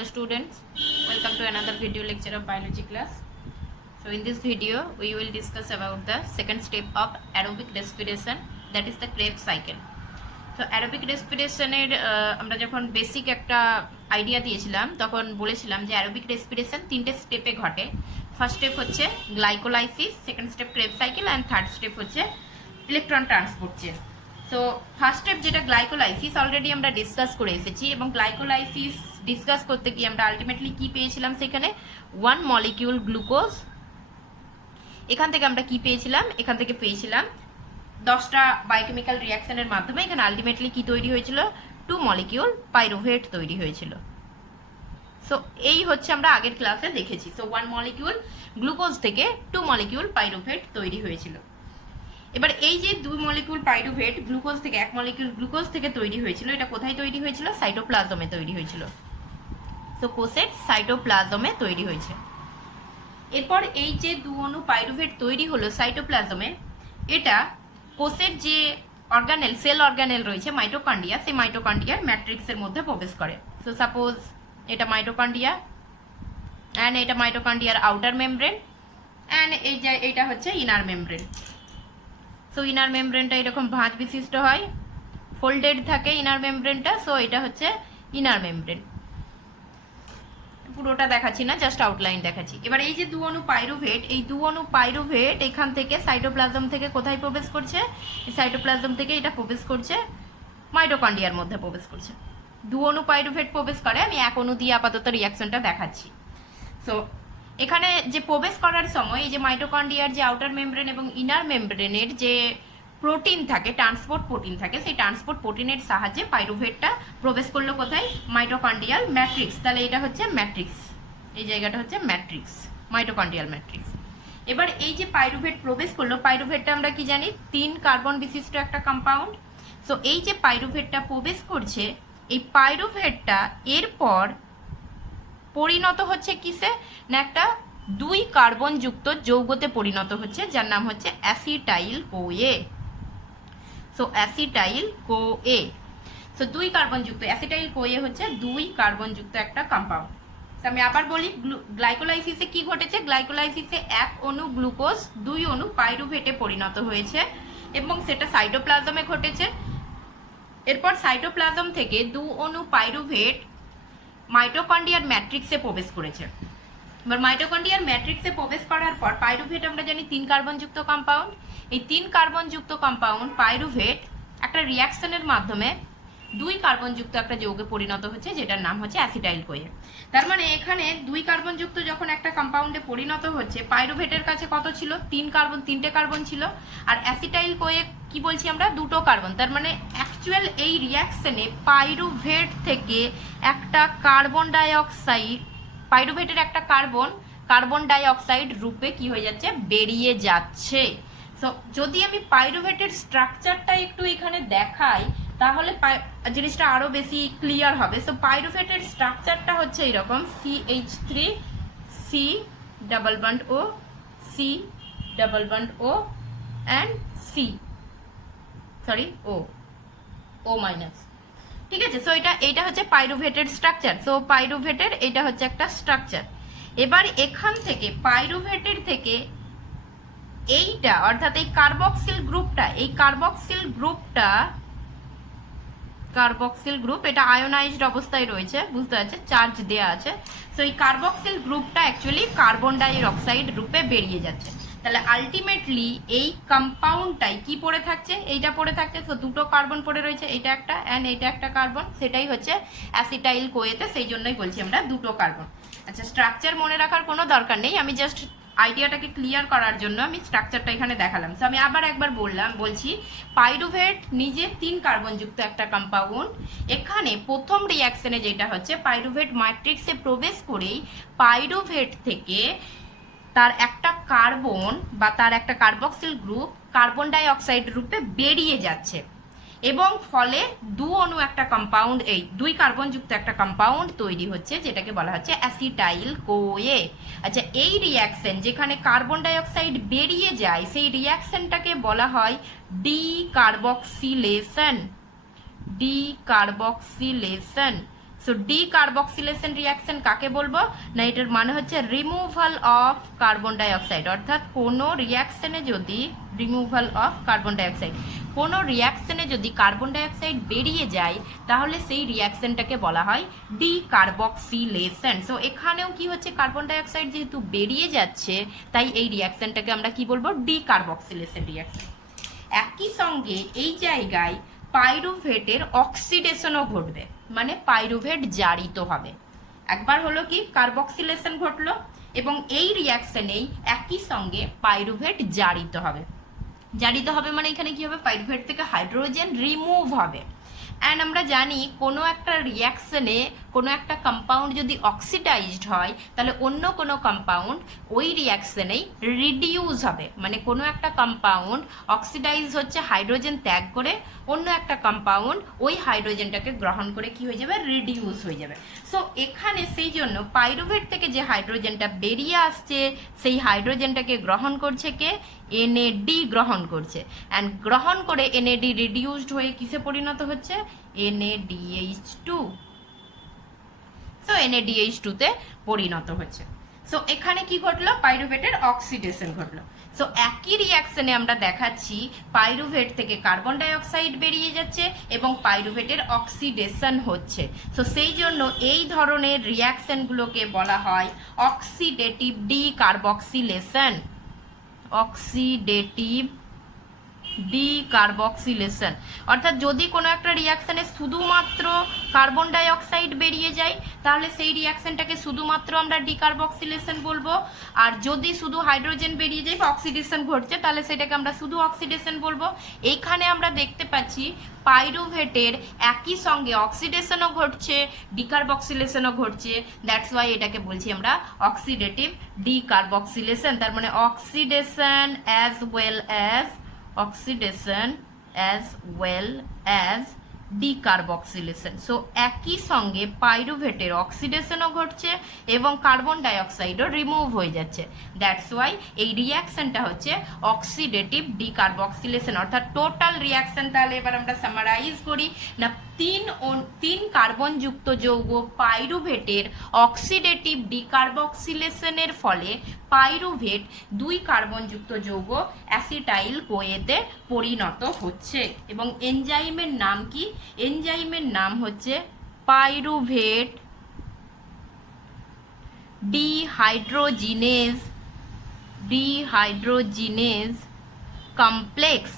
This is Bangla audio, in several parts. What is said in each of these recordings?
Hello students, welcome to another video lecture of biology class. So in this video we will discuss about the second step of aerobic respiration, that is the Krebs cycle. So aerobic respiration এর আমরা যখন বেসিক একটা আইডিয়া দিয়েছিলাম তখন বলেছিলাম যে aerobic respiration তিনটে স্টেপে ঘটে। ফার্স্ট স্টেপ হচ্ছে glycolysis, second step Krebs cycle and third step হচ্ছে electron transport chain. So first step যেটা গ্লাইকোলাইসিস অলরেডি আমরা ডিসকাস করে এসেছি এবং গ্লাইকোলাইসিস ডিসকাস করতে গিয়ে আমরা আলটিমেটলি কি পেয়েছিলাম, সেখানে ওয়ান মলিকিউল গ্লুকোজ। এখান থেকে আমরা কি পেয়েছিলাম, এখান থেকে পেয়েছিলাম 10টা বায়োকেমিক্যাল রিয়াকশনের মাধ্যমে এখানে আলটিমেটলি কি তৈরি হয়েছিল, 2 মলিকিউল পাইরুভেট তৈরি হয়েছিল। সো এই হচ্ছে আমরা আগের ক্লাসে দেখেছি। সো 1 মলিকিউল গ্লুকোজ থেকে 2 মলিকিউল পাইরুভেট তৈরি হয়েছিল। এবার এই যে 2 মলিকিউল পাইরুভেট গ্লুকোজ থেকে 1 মলিকিউল গ্লুকোজ থেকে তৈরি হয়েছিল, এটা কোথায় তৈরি হয়েছিল, সাইটোপ্লাজমে তৈরি হয়েছিল। তো কোষের সাইটোপ্লাজমে তৈরি হয়েছে। এরপর এই যে 2 অণু পাইরুভেট তৈরি হলো সাইটোপ্লাজমে, এটা কোষের যে অর্গানেল সেল অর্গানেল রয়েছে মাইটোকন্ড্রিয়া, সেই মাইটোকন্ড্রিয়ার ম্যাট্রিক্সের মধ্যে প্রবেশ করে। সো সাপোজ এটা মাইটোকন্ড্রিয়া অ্যান্ড এটা মাইটোকন্ড্রিয়ার আউটার মেমব্রেন অ্যান্ড এই যে এটা হচ্ছে ইনার মেমব্রেন। সো ইনার মেমব্রেনটা এরকম ভাঁজ বিশিষ্ট হয়, ফোল্ডেড থাকে ইনার মেমব্রেনটা। সো এটা হচ্ছে ইনার মেমব্রেন। পুরোটা দেখাচ্ছি না, জাস্ট আউটলাইন দেখাচ্ছি। এবার এই যে 2 অণু পাইরুভেট, এই 2 অণু পাইরুভেট এখান থেকে সাইটোপ্লাজম থেকে কোথায় প্রবেশ করছে, সাইটোপ্লাজম থেকে এটা প্রবেশ করছে মাইটোকন্ড্রিয়ার মধ্যে প্রবেশ করছে। 2 অণু পাইরুভেট প্রবেশ করে, আমি 1 অণু দিয়ে আপাতত রিয়াকশনটা দেখাচ্ছি। সো এখানে যে প্রবেশ করার সময় এই যে মাইটোকন্ড্রিয়ার যে আউটার মেমব্রেন এবং ইনার মেমব্রেনের যে প্রোটিন থাকে, ট্রান্সপোর্ট প্রোটিন থাকে, সেই ট্রান্সপোর্ট প্রোটিনের সাহায্যে পাইরুভেটটা প্রবেশ করলো কোথায়, মাইটোকন্ড্রিয়াল ম্যাট্রিক্স। তাহলে এটা হচ্ছে ম্যাট্রিক্স, এই জায়গাটা হচ্ছে ম্যাট্রিক্স, মাইটোকন্ড্রিয়াল ম্যাট্রিক্স। এবার এই যে পাইরুভেট প্রবেশ করলো, পাইরুভেটটা আমরা কি জানি 3 কার্বন বিশিষ্ট একটা কম্পাউন্ড। সো এই যে পাইরুভেটটা প্রবেশ করছে, এই পাইরুভেটটা এরপর পরিণত হচ্ছে কিসে না, একটা 2 কার্বন যুক্ত যৌগতে পরিণত হচ্ছে, যার নাম হচ্ছে acetyl CoA. So acetyl CoA, so 2 carbon যুক্ত অ্যাসিটাইল কোএ হচ্ছে 2 কার্বন যুক্ত একটা কম্পাউন্ড। আমি আবার বলি, গ্লাইকোলাইসিসে কি ঘটেছে, গ্লাইকোলাইসিসে 1 অণু গ্লুকোজ 2 অণু পাইরুভেটে পরিণত হয়েছে এবং সেটা সাইটোপ্লাজমে ঘটেছে। এরপর সাইটোপ্লাজম থেকে 2 অণু পাইরুভেট মাইটোকন্ড্রিয়ার ম্যাট্রিক্সে প্রবেশ করেছে। এবার মাইটোকন্ড্রিয়ার ম্যাট্রিক্সে প্রবেশ করার পর পাইরুভেট আমরা জানি 3 কার্বন যুক্ত কম্পাউন্ড। এই 3 কার্বন যুক্ত কম্পাউন্ড পাইরুভেট একটা রিয়াকশনের মাধ্যমে 2 কার্বন যুক্ত একটা যৌগে পরিণত হচ্ছে, যেটার নাম হচ্ছে অ্যাসিটাইল কোএ। তার মানে এখানে 2 কার্বন যুক্ত যখন একটা কম্পাউন্ডে পরিণত হচ্ছে, পাইরুভেটের কাছে কত ছিল, 3টে কার্বন ছিল, আর অ্যাসিটাইল কোএ কি বলছি আমরা, 2টো কার্বন। তার মানে অ্যাকচুয়াল এই রিয়াকশনে পাইরুভেট থেকে একটা কার্বন ডাইঅক্সাইড, পাইরুভেটের একটা কার্বন ডাইঅক্সাইড রূপে কি হয়ে যাচ্ছে, বেরিয়ে যাচ্ছে। সো যদি আমি পাইরুভেটের স্ট্রাকচারটা একটু এখানে দেখাই তাহলে জিনিসটা আরো বেশি ক্লিয়ার হবে। সো পাইরুভেটের স্ট্রাকচারটা হচ্ছে এরকম, CH3 C double bond O C double bond O and O minus. ঠিক আছে, সো এটা হচ্ছে পাইরুভেটের স্ট্রাকচার। সো পাইরুভেটের এটা হচ্ছে একটা স্ট্রাকচার। এবার এখান থেকে পাইরুভেটের থেকে এইটা অর্থাৎ এই কার্বক্সিল গ্রুপ এটা আয়োনাইজড অবস্থায় রয়েছে, বুঝতে পারছে, চার্জ দেয়া আছে। সো এই কার্বক্সিল গ্রুপটা অ্যাকচুয়ালি কার্বন ডাইঅক্সাইড রূপে বেরিয়ে যাচ্ছে। তাহলে আলটিমেটলি এই কম্পাউন্ডটাই কি পড়ে থাকছে, এইটা পড়ে থাকছে। তো 2টো কার্বন পড়ে রয়েছে, এটা একটা অ্যান্ড এটা একটা কার্বন, সেটাই হচ্ছে অ্যাসিটাইল কোএতে, সেই জন্যই বলছি আমরা 2টো কার্বন। আচ্ছা, স্ট্রাকচার মনে রাখার কোনো দরকার নেই, আমি জাস্ট আইডিয়াটাকে ক্লিয়ার করার জন্য আমি স্ট্রাকচারটা এখানে দেখালাম। তো আমি আবার একবার বলছি পাইরুভেট নিজে 3 কার্বন যুক্ত একটা কম্পাউন্ড। এখানে প্রথম রিয়াকশনে যেটা হচ্ছে, পাইরুভেট ম্যাট্রিক্সে প্রবেশ করেই পাইরুভেট থেকে তার একটা কার্বন বা তার একটা কার্বক্সিল গ্রুপ কার্বন ডাইঅক্সাইড রূপে বেরিয়ে যাচ্ছে এবং ফলে 2 অণু একটা কম্পাউন্ড, এই 2 কার্বন যুক্ত একটা কম্পাউন্ড তৈরি হচ্ছে, যেটাকে বলা হচ্ছে অ্যাসিটাইল কোএ। আচ্ছা, এই রিয়াকশন যেখানে কার্বন ডাইঅক্সাইড বেরিয়ে যায়, সেই রিয়াকশনটাকে বলা হয় decarboxylation. So D carboxylation reaction কাকে বলবো না, এটার মানে হচ্ছে রিমুভাল অফ কার্বন ডাইঅক্সাইড। অর্থাৎ কোনো রিয়াকশনে যদি রিমুভাল অফ কার্বন ডাইঅক্সাইড, কোনো রিয়াকশনে যদি কার্বন ডাইঅক্সাইড বেরিয়ে যায় তাহলে সেই রিয়াকশনটাকে বলা হয় ডি কার্বক্সিলেশন। সো এখানেও কি হচ্ছে, কার্বন ডাইঅক্সাইড যেহেতু বেরিয়ে যাচ্ছে তাই এই রিয়াকশনটাকে আমরা কি বলবো, ডি কার্বক্সিলেশন রিয়াকশন। একই সঙ্গে এই জায়গায় পাইরুভেটের অক্সিডেশনও ঘটবে, মানে পাইরুভেট জারিত হবে। একবার হলো কি কার্বক্সিলেশন ঘটলো এবং এই রিয়াকশনেই একই সঙ্গে পাইরুভেট জারিত হবে। জারিত হবে মানে এখানে কি হবে, পাইরুভেট থেকে হাইড্রোজেন রিমুভ হবে। অ্যান্ড আমরা জানি কোনো একটা রিয়াকশনে কোনো একটা কম্পাউন্ড যদি অক্সিডাইজড হয় তাহলে অন্য কোনো কম্পাউন্ড ওই রিয়াকশনেই রিডিউস হবে। মানে কোনো একটা কম্পাউন্ড অক্সিডাইজ হচ্ছে হাইড্রোজেন ত্যাগ করে, অন্য একটা কম্পাউন্ড ওই হাইড্রোজেনটাকে গ্রহণ করে কি হয়ে যাবে, রিডিউস হয়ে যাবে। সো এখানে সেই জন্য পাইরুভেট থেকে যে হাইড্রোজেনটা বেরিয়ে আসছে সেই হাইড্রোজেনটাকে গ্রহণ করছে কে, NAD গ্রহণ করছে। অ্যান্ড গ্রহণ করে NAD রিডিউসড হয়ে কিসে পরিণত হচ্ছে, NADH2। সো NADH2 তে পরিণত হচ্ছে। সো এখানে কি ঘটলো, পাইরুভেটের অক্সিডেশন ঘটলো। সো একই রিয়াকশনে আমরা দেখাচ্ছি পাইরুভেট থেকে কার্বন ডাইঅক্সাইড বেরিয়ে যাচ্ছে এবং পাইরুভেটের অক্সিডেশন হচ্ছে। সো সেই জন্য এই ধরনের রিয়াকশনগুলোকে বলা হয় oxidative D carboxylation. Oxidative D carboxylation অর্থাৎ যদি কোনো একটা রিয়াকশনে শুধুমাত্র কার্বন ডাই অক্সাইড বেরিয়ে যায় তাহলে সেই রিয়াকশনটাকে শুধুমাত্র আমরা ডিকার্বক্সিলেশন বলবো, আর যদি শুধু হাইড্রোজেন বেরিয়ে যায় বা অক্সিডেশন ঘটছে তাহলে সেটাকে আমরা শুধু অক্সিডেশন বলবো। এইখানে আমরা দেখতে পাচ্ছি পাইরুভেটের একই সঙ্গে অক্সিডেশনও ঘটছে, ডিকার্বক্সিলেশনও ঘটছে, দ্যাটস ওয়াই এটাকে বলছি আমরা অক্সিডেটিভ ডিকার্বক্সিলেশন। তার মানে oxidation as well as decarboxylation. So একই সঙ্গে পাইরুভেটের অক্সিডেশনও ঘটছে এবং কার্বন ডাইঅক্সাইডও রিমুভ হয়ে যাচ্ছে, দ্যাটস ওয়াই এই রিয়াকশনটা হচ্ছে অক্সিডেটিভ ডিকার্বক্সিলেশন। অর্থাৎ টোটাল রিয়াকশন তাহলে এবার আমরা সামারাইজ করি না, তিন কার্বনযুক্ত যৌগ পাইরুভেটের অক্সিডেটিভ ডিকার্বক্সিলেশনের ফলে পাইরুভেট 2 কার্বনযুক্ত যৌগ অ্যাসিটাইল কোয়েতে পরিণত হচ্ছে। এবং এনজাইমের নাম কি, এনজাইমের নাম হচ্ছে pyruvate dehydrogenase complex.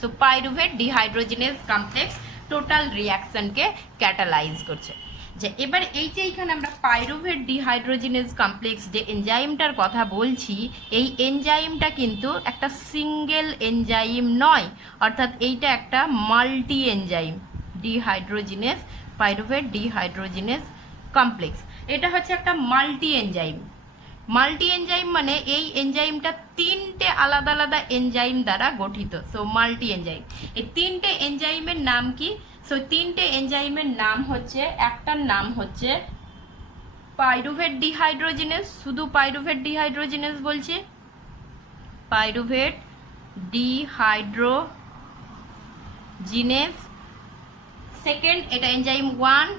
So pyruvate dehydrogenase complex total রিয়াকশনকে ক্যাটালাইজ করছে। যে এবার এই যে এইখানে আমরা পাইরুভেট ডিহাইড্রোজিনেজ কমপ্লেক্স যে এনজাইমটার কথা বলছি, এই এনজাইমটা কিন্তু একটা সিঙ্গেল এনজাইম নয়, অর্থাৎ এইটা একটা multi enzyme. Dehydrogenase pyruvate dehydrogenase complex এটা হচ্ছে একটা মাল্টি এনজাইম। মাল্টি এনজাইম মানে এই এনজাইমটা 3টে আলাদা আলাদা এনজাইম দ্বারা গঠিত। সো মাল্টি এনজাইম, এই 3টে এনজাইমের নাম কি, সো 3টে এনজাইমের নাম হচ্ছে, একটার নাম হচ্ছে পাইরুভেট ডিহাইড্রোজিনেজ, শুধু পাইরুভেট ডিহাইড্রোজিনেজ বলছি, পাইরুভেট ডিহাইড্রোজিনেজ। সেকেন্ড, এটা এনজাইম 1।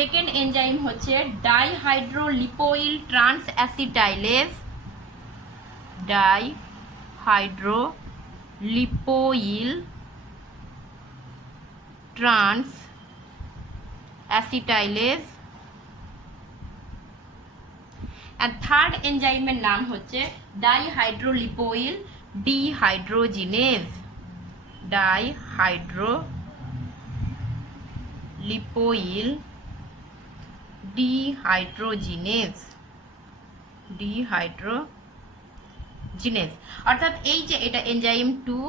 সেকেন্ড এনজাইম হচ্ছে ডাইহাইড্রোলিপোইল ট্রান্স অ্যাসিটাইলেজ, ডাইহাইড্রোলিপোইল ট্রান্স অ্যাসিটাইলেজ। আর থার্ড এনজাইমের নাম হচ্ছে ডাইহাইড্রোলিপোইল ডিহাইড্রোজিনেজ, ডাইহাইড্রোলিপোইল ডিহাইড্রোজিনেজ। অর্থাৎ এই যে এটা এনজাইম 2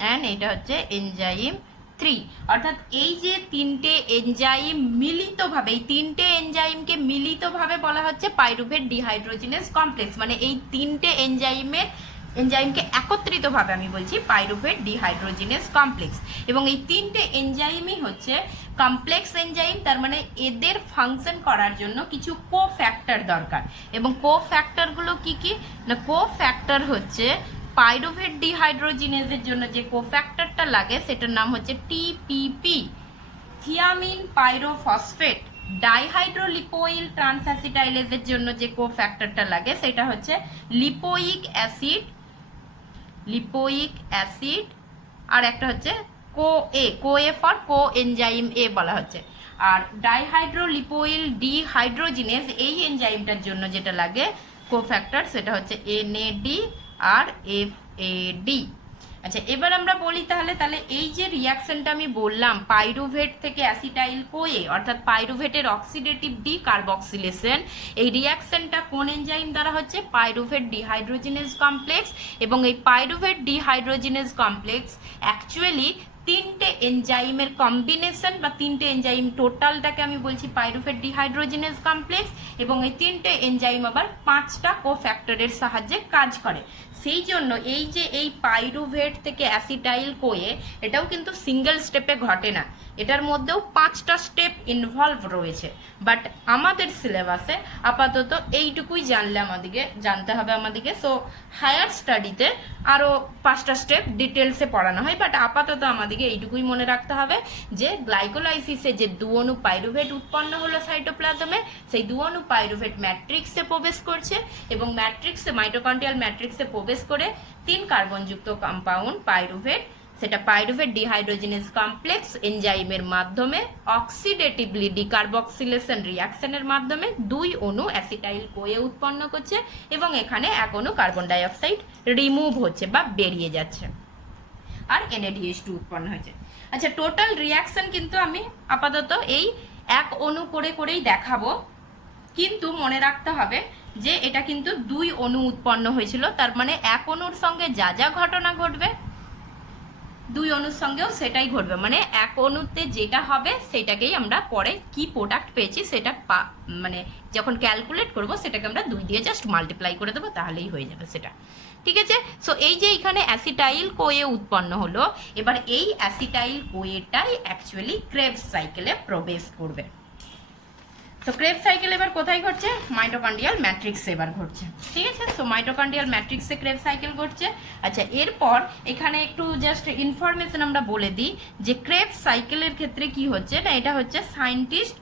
অ্যান্ড এটা হচ্ছে এনজাইম 3। অর্থাৎ এই যে 3টে এনজাইম মিলিতভাবে, এই 3টে এনজাইমকে মিলিতভাবে বলা হচ্ছে পাইরুভেট ডিহাইড্রোজিনেজ কমপ্লেক্স। মানে এই 3টে এনজাইমকে একত্রিতভাবে আমি বলছি পাইরুভেট ডিহাইড্রোজিনেজ কমপ্লেক্স। এবং এই 3টে এনজাইমই হচ্ছে কমপ্লেক্স এনজাইম, তার মানে এদের ফাংশন করার জন্য কিছু কোফ্যাক্টর দরকার। এবং কোফ্যাক্টরগুলো কি কি না, কোফ্যাক্টর হচ্ছে পাইরুভেট ডিহাইড্রোজিনেজের জন্য যে কোফ্যাক্টরটা লাগে সেটার নাম হচ্ছে টিপিপি, থিয়ামিন পাইরোফসফেট। ডাইহাইড্রোলিপোইল ট্রান্সঅ্যাসিটাইলেজের জন্য যে কোফ্যাক্টরটা লাগে সেটা হচ্ছে লিপোইক অ্যাসিড, লিপোইক অ্যাসিড, আর একটা হচ্ছে কোএ ফর কো এনজাইম এ বলা হচ্ছে। আর ডাইহাইড্রোলিপোইল ডিহাইড্রোজিনেজ এই এনজাইমটার জন্য যেটা লাগে কোফ্যাক্টর সেটা হচ্ছে এনএডি আর এফএডি। আচ্ছা, এবার আমরা বলি তাহলে এই যে রিয়াকশনটা আমি বললাম পাইরুভেট থেকে অ্যাসিটাইল কোয়ে অর্থাৎ পাইরুভেটের অক্সিডেটিভ ডি কার্বক্সিলেশন, এই রিয়াকশনটা কোন এনজাইম দ্বারা হচ্ছে? Pyruvate dehydrogenase complex. এবং এই পাইরুভেট ডিহাইড্রোজিনেজ কমপ্লেক্স অ্যাকচুয়ালি তিনটে এনজাইমের কম্বিনেশন বা তিনটে এনজাইম টোটালটাকে আমি বলছি পাইরুভেট ডিহাইড্রোজিনেজ কমপ্লেক্স, এবং এই তিনটে এনজাইম আবার 5টা কোফ্যাক্টরের সাহায্যে কাজ করে। সেই জন্য এই যে এই পাইরুভেট থেকে অ্যাসিটাইল কোয়ে এটাও কিন্তু সিঙ্গেল স্টেপে ঘটে না, এটার মধ্যেও 5টা স্টেপ ইনভলভ রয়েছে। বাট আমাদের সিলেবাসে আপাতত এইটুকুই জানতে হবে আমাদেরকে। সো হায়ার স্টাডিতে আরও 5টা স্টেপ ডিটেলসে পড়ানো হয়, বাট আপাতত আমাদেরকে এইটুকুই মনে রাখতে হবে যে গ্লাইকোলাইসিসে যে 2 অণু পাইরুভেট উৎপন্ন হলো সাইটোপ্লাজমে, সেই 2 অণু পাইরুভেট ম্যাট্রিক্সে প্রবেশ করছে এবং ম্যাট্রিক্সে মাইটোকন্ড্রিয়াল ম্যাট্রিক্সে প্রবেশ করে 3 কার্বনযুক্ত কম্পাউন্ড পাইরুভেট, সেটা পাইরুভেট ডিহাইড্রোজিনেজ কমপ্লেক্স এনজাইমের মাধ্যমে অক্সিডেটিভলি ডিকার্বক্সিলেশন রিঅ্যাকশনের মাধ্যমে 2 অণু অ্যাসিটাইল কোয়ে উৎপন্ন করছে এবং এখানে 1 অণু কার্বন ডাই অক্সাইড রিমুভ হচ্ছে বা বেরিয়ে যাচ্ছে, আর NADH2 উৎপন্ন হয়েছে। আচ্ছা, টোটাল রিঅ্যাকশন কিন্তু আমি আপাতত এই 1 অণু করেই দেখাবো, কিন্তু মনে রাখতে হবে যে এটা কিন্তু 2 অণু উৎপন্ন হয়েছিল, তার মানে 1 অণুর সঙ্গে যা যা ঘটনা ঘটবে 2 অণুর সঙ্গেও সেটাই ঘটবে। মানে 1 অণুতে যেটা হবে সেটাকেই আমরা পরে কি প্রোডাক্ট পেয়েছি সেটা মানে যখন ক্যালকুলেট করব সেটাকে আমরা 2 দিয়ে জাস্ট মাল্টিপ্লাই করে দেবো, তাহলেই হয়ে যাবে সেটা। ঠিক আছে? সো এই যে এখানে অ্যাসিটাইল কোয়ে উৎপন্ন হলো, এবার এই অ্যাসিটাইল কোয়েটাই অ্যাকচুয়ালি ক্রেবস সাইকেলে প্রবেশ করবে। তো ক্রেবস সাইকেল এবার কোথায় ঘটছে? মাইটোকন্ড্রিয়াল ম্যাট্রিক্সে এবার ঘটছে। ঠিক আছে? সো মাইটোকন্ড্রিয়াল ম্যাট্রিক্সে ক্রেবস সাইকেল ঘটছে। আচ্ছা, এরপর এখানে একটু জাস্ট ইনফরমেশন আমরা বলে দিই যে ক্রেবস সাইকেলের ক্ষেত্রে কি হচ্ছে না, এটা হচ্ছে সায়েন্টিস্ট,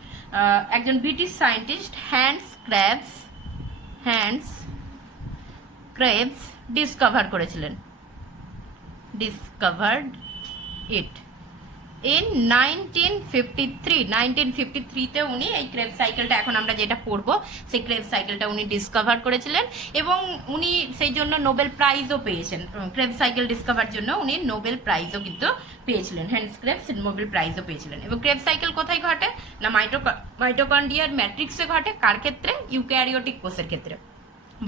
একজন British scientist Hans Krebs discover করেছিলেন, ডিসকভার্ড ইট ইন 1953 উনি এই ক্রেবস সাইকেলটা, এখন আমরা যেটা পড়বো সেই ক্রেবস সাইকেলটা উনি ডিসকভার করেছিলেন এবং উনি সেই জন্য নোবেল প্রাইজও পেয়েছেন। ক্রেবস সাইকেল ডিসকভার জন্য উনি নোবেল প্রাইজও কিন্তু পেয়েছিলেন, হ্যান্স ক্রেবস নোবেল প্রাইজও পেয়েছিলেন। এবং ক্রেবস সাইকেল কোথায় ঘটে না, মাইটোকন্ড্রিয়ার ম্যাট্রিক্সে ঘটে। কার ক্ষেত্রে? ইউক্যারিওটিক কোষের ক্ষেত্রে।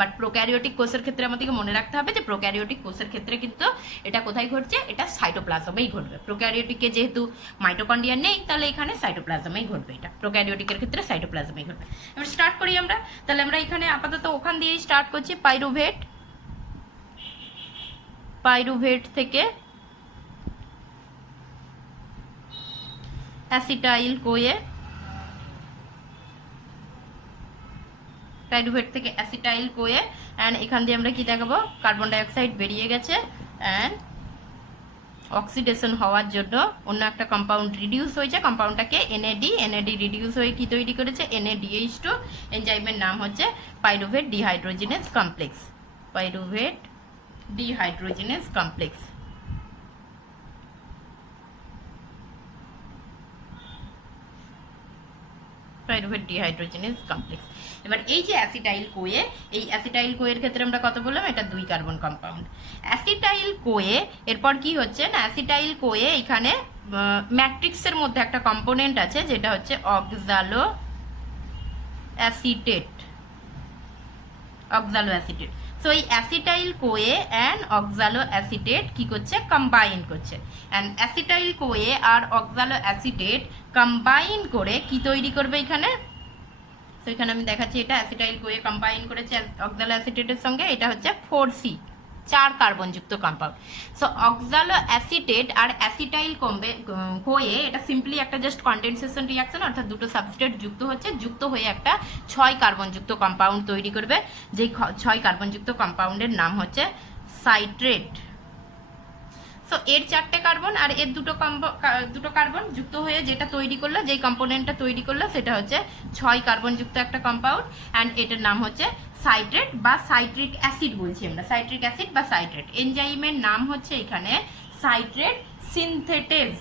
বাট প্রোক্যারিওটিক কোষের ক্ষেত্রে আমাদেরকে মনে রাখতে হবে যে প্রোক্যারিওটিক কোষের ক্ষেত্রে কিন্তু এটা কোথায় ঘটছে? এটা সাইটোপ্লাজমেই ঘটবে। প্রোক্যারিওটিকে যেহেতু মাইটোকন্ড্রিয়া নেই, তাহলে এখানে সাইটোপ্লাজমেই ঘটবে, এটা প্রোক্যারিওটিকের ক্ষেত্রে সাইটোপ্লাজমেই ঘটবে। এবার স্টার্ট করি আমরা। তাহলে আমরা এখানে আপাতত ওখান দিয়েই স্টার্ট করছি, পাইরুভেট থেকে অ্যাসিটাইল কোয়ে, পাইরুভেট থেকে অ্যাসিটাইল কোয়ে, অ্যান্ড এখান দিয়ে আমরা কি দেখাবো? কার্বন ডাইঅক্সাইড বেরিয়ে গেছে অ্যান্ড অক্সিডেশন হওয়ার জন্য অন্য একটা কম্পাউন্ড রিডিউস হয়েছে, কম্পাউন্ডটাকে NAD রিডিউস হয়ে কি তৈরি করেছে? NADH2। এনজাইমের নাম হচ্ছে pyruvate dehydrogenase complex, pyruvate dehydrogenase complex. Pyruvate dehydrogenase complex. এবার এই যে অ্যাসিটাইল কোয়ে, এই অ্যাসিটাইল কোয়ের ক্ষেত্রে আমরা কত বললাম? এটা 2 কার্বন কম্পাউন্ড। অ্যাসিটাইল কোয়ে এরপর কি হচ্ছে না, অ্যাসিটাইল কোয়ে এখানে ম্যাট্রিক্সের মধ্যে একটা কম্পোনেন্ট আছে যেটা হচ্ছে অক্সালো অ্যাসিটেট। সো এই acetyl CoA and oxaloacetate কি করছে? কম্বাইন করছে। অ্যান্ড অ্যাসিটাইল কোয়ে আর অক্সালো অ্যাসিটেট কম্বাইন করে কি তৈরি করবে এখানে? তো এখানে আমি দেখাচ্ছি, এটা অ্যাসিটাইল কোয়ে কম্বাইন করেছে অক্সালো অ্যাসিটেটের সঙ্গে, এটা হচ্ছে 4C, 4 কার্বনযুক্ত কম্পাউন্ড। সো অক্সালো অ্যাসিটেট আর অ্যাসিটাইল কোয়ে এটা সিম্পলি একটা জাস্ট কন্ডেনসেশন রিঅ্যাকশন, অর্থাৎ দুটো সাবস্ট্রেট যুক্ত হয়ে একটা 6 কার্বনযুক্ত কম্পাউন্ড তৈরি করবে, যেই 6 কার্বনযুক্ত কম্পাউন্ডের নাম হচ্ছে সাইট্রেট। সো এর 4টে কার্বন আর এর দুটো কার্বন যুক্ত হয়ে যেটা তৈরি করলো, যেই কম্পোনেন্টটা তৈরি করলো সেটা হচ্ছে 6 কার্বন যুক্ত একটা কম্পাউন্ড, অ্যান্ড এটার নাম হচ্ছে সাইট্রেট বা সাইট্রিক অ্যাসিড বলছি আমরা, সাইট্রিক অ্যাসিড বা সাইট্রেট। এনজাইমের নাম হচ্ছে এখানে citrate synthetase.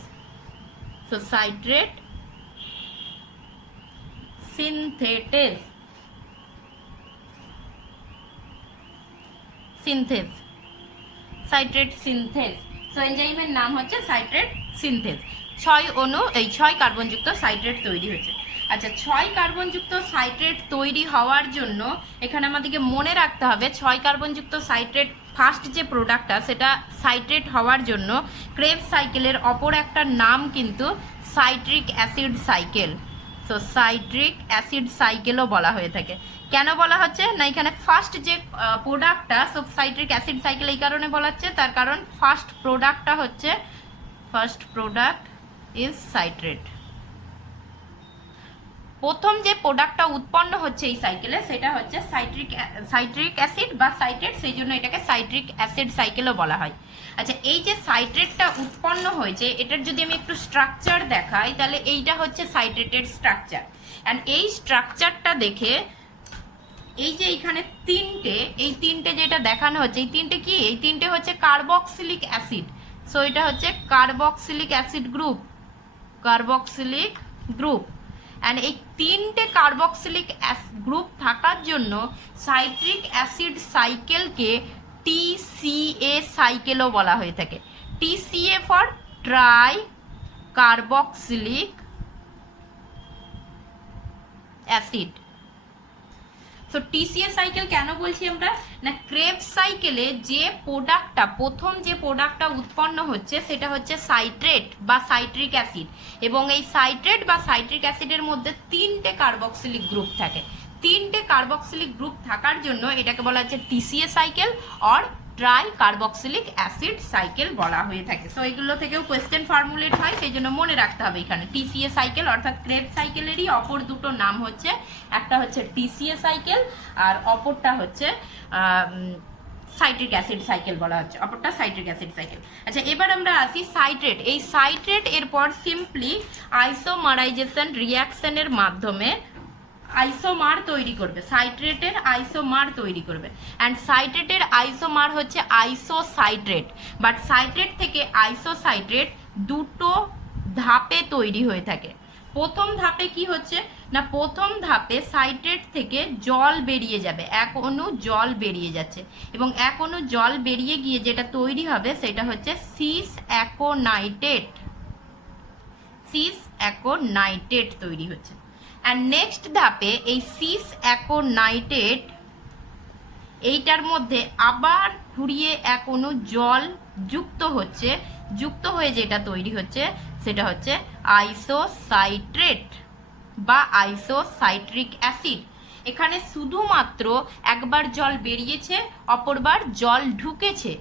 So citrate synthetase, সিনথেজ, citrate সিনথেজ। So এনজাইমের নাম হচ্ছে সাইট্রেট সিনথেজ। 6 অণু, এই 6 কার্বনযুক্ত সাইট্রেট তৈরি হচ্ছে। আচ্ছা, 6 কার্বনযুক্ত সাইট্রেট তৈরি হওয়ার জন্য এখানে আমাদেরকে মনে রাখতে হবে 6 কার্বনযুক্ত সাইট্রেট ফার্স্ট যে প্রোডাক্টটা সেটা সাইট্রেট হওয়ার জন্য ক্রেবস সাইকেলের অপর একটা নাম কিন্তু citric acid cycle. So citric acid সাইকেলও বলা হয়ে থাকে। কেন বলা হচ্ছে না, এখানে ফার্স্ট যে প্রোডাক্টটা, সো সাইট্রিক অ্যাসিড সাইকেল এই কারণে বলা হচ্ছে, তার কারণ ফার্স্ট প্রোডাক্টটা হচ্ছে, ফার্স্ট প্রোডাক্ট ইজ সাইট্রেট। প্রথম যে প্রোডাক্টটা উৎপন্ন হচ্ছে এই সাইকেলে সেটা হচ্ছে সাইট্রিক অ্যাসিড বা সাইট্রেট, সেই জন্য এটাকে সাইট্রিক অ্যাসিড সাইকেলও বলা হয়। আচ্ছা, এই যে সাইট্রেটটা উৎপন্ন হয়েছে এটার যদি আমি একটু স্ট্রাকচার দেখাই তাহলে এইটা হচ্ছে সাইট্রেটের স্ট্রাকচার। অ্যান্ড এই স্ট্রাকচারটা দেখে এই যে এইখানে এই তিনটে যেটা দেখানো হচ্ছে, এই তিনটে কি, এই তিনটে হচ্ছে কার্বক্সিলিক অ্যাসিড। সো এটা হচ্ছে carboxylic acid group, carboxylic group. And এই তিনটে কার্বক্সিলিক গ্রুপ থাকার জন্য সাইট্রিক অ্যাসিড সাইকেলকে TCA সাইকেলও বলা হয়ে থাকে। TCA for try carboxylic acid. So TCA cycle কেন বলছি আমরা, না ক্রেবস সাইকেলে যে প্রোডাক্টটা, প্রথম যে প্রোডাক্টটা উৎপন্ন হচ্ছে সেটা হচ্ছে সাইট্রেট বা সাইট্রিক অ্যাসিড, এবং এই সাইট্রেট বা সাইট্রিক অ্যাসিডের মধ্যে 3টে কার্বক্সিলিক গ্রুপ থাকে। 3টে কার্বক্সিলিক গ্রুপ থাকার জন্য এটাকে বলা হচ্ছে TCA cycle or try carboxylic acid cycle বলা হয়ে থাকে। সো এগুলো থেকেও কোয়েশ্চেন ফর্মুলেট হয়, সেই জন্য মনে রাখতে হবে এখানে TCA সাইকেল অর্থাৎ ক্রেবস সাইকেলেরই অপর দুটো নাম হচ্ছে, একটা হচ্ছে TCA সাইকেল আর অপরটা হচ্ছে সাইট্রিক অ্যাসিড সাইকেল বলা হচ্ছে, অপরটা সাইট্রিক অ্যাসিড সাইকেল। আচ্ছা, এবার আমরা আসি সাইট্রেট। এই সাইট্রেট এরপর সিম্পলি আইসোমারাইজেশন রিয়াকশনের মাধ্যমে আইসোমার তৈরি করবে, সাইট্রেটের আইসোমার তৈরি করবে। অ্যান্ড সাইট্রেটের আইসোমার হচ্ছে আইসোসাইট্রেট, বাট সাইট্রেট থেকে আইসোসাইট্রেট দুটো ধাপে তৈরি হয়ে থাকে। প্রথম ধাপে কি হচ্ছে না, প্রথম ধাপে সাইট্রেট থেকে জল বেরিয়ে যাবে, এক অণু জল বেরিয়ে যাচ্ছে, এবং এক অণু জল বেরিয়ে গিয়ে যেটা তৈরি হবে সেটা হচ্ছে সিস অ্যাকোনাইটেট, সিস অ্যাকোনাইটেট তৈরি হচ্ছে। অ্যান্ড নেক্সট ধাপে এই সিস অ্যাকোনাইটেট এইটার মধ্যে আবার ঘুরিয়ে এক অণু জল যুক্ত হচ্ছে, যুক্ত হয়ে যেটা তৈরি হচ্ছে সেটা হচ্ছে আইসোসাইট্রেট বা আইসোসাইট্রিক অ্যাসিড। এখানে শুধুমাত্র একবার জল বেরিয়েছে, অপরবার জল ঢুকেছে,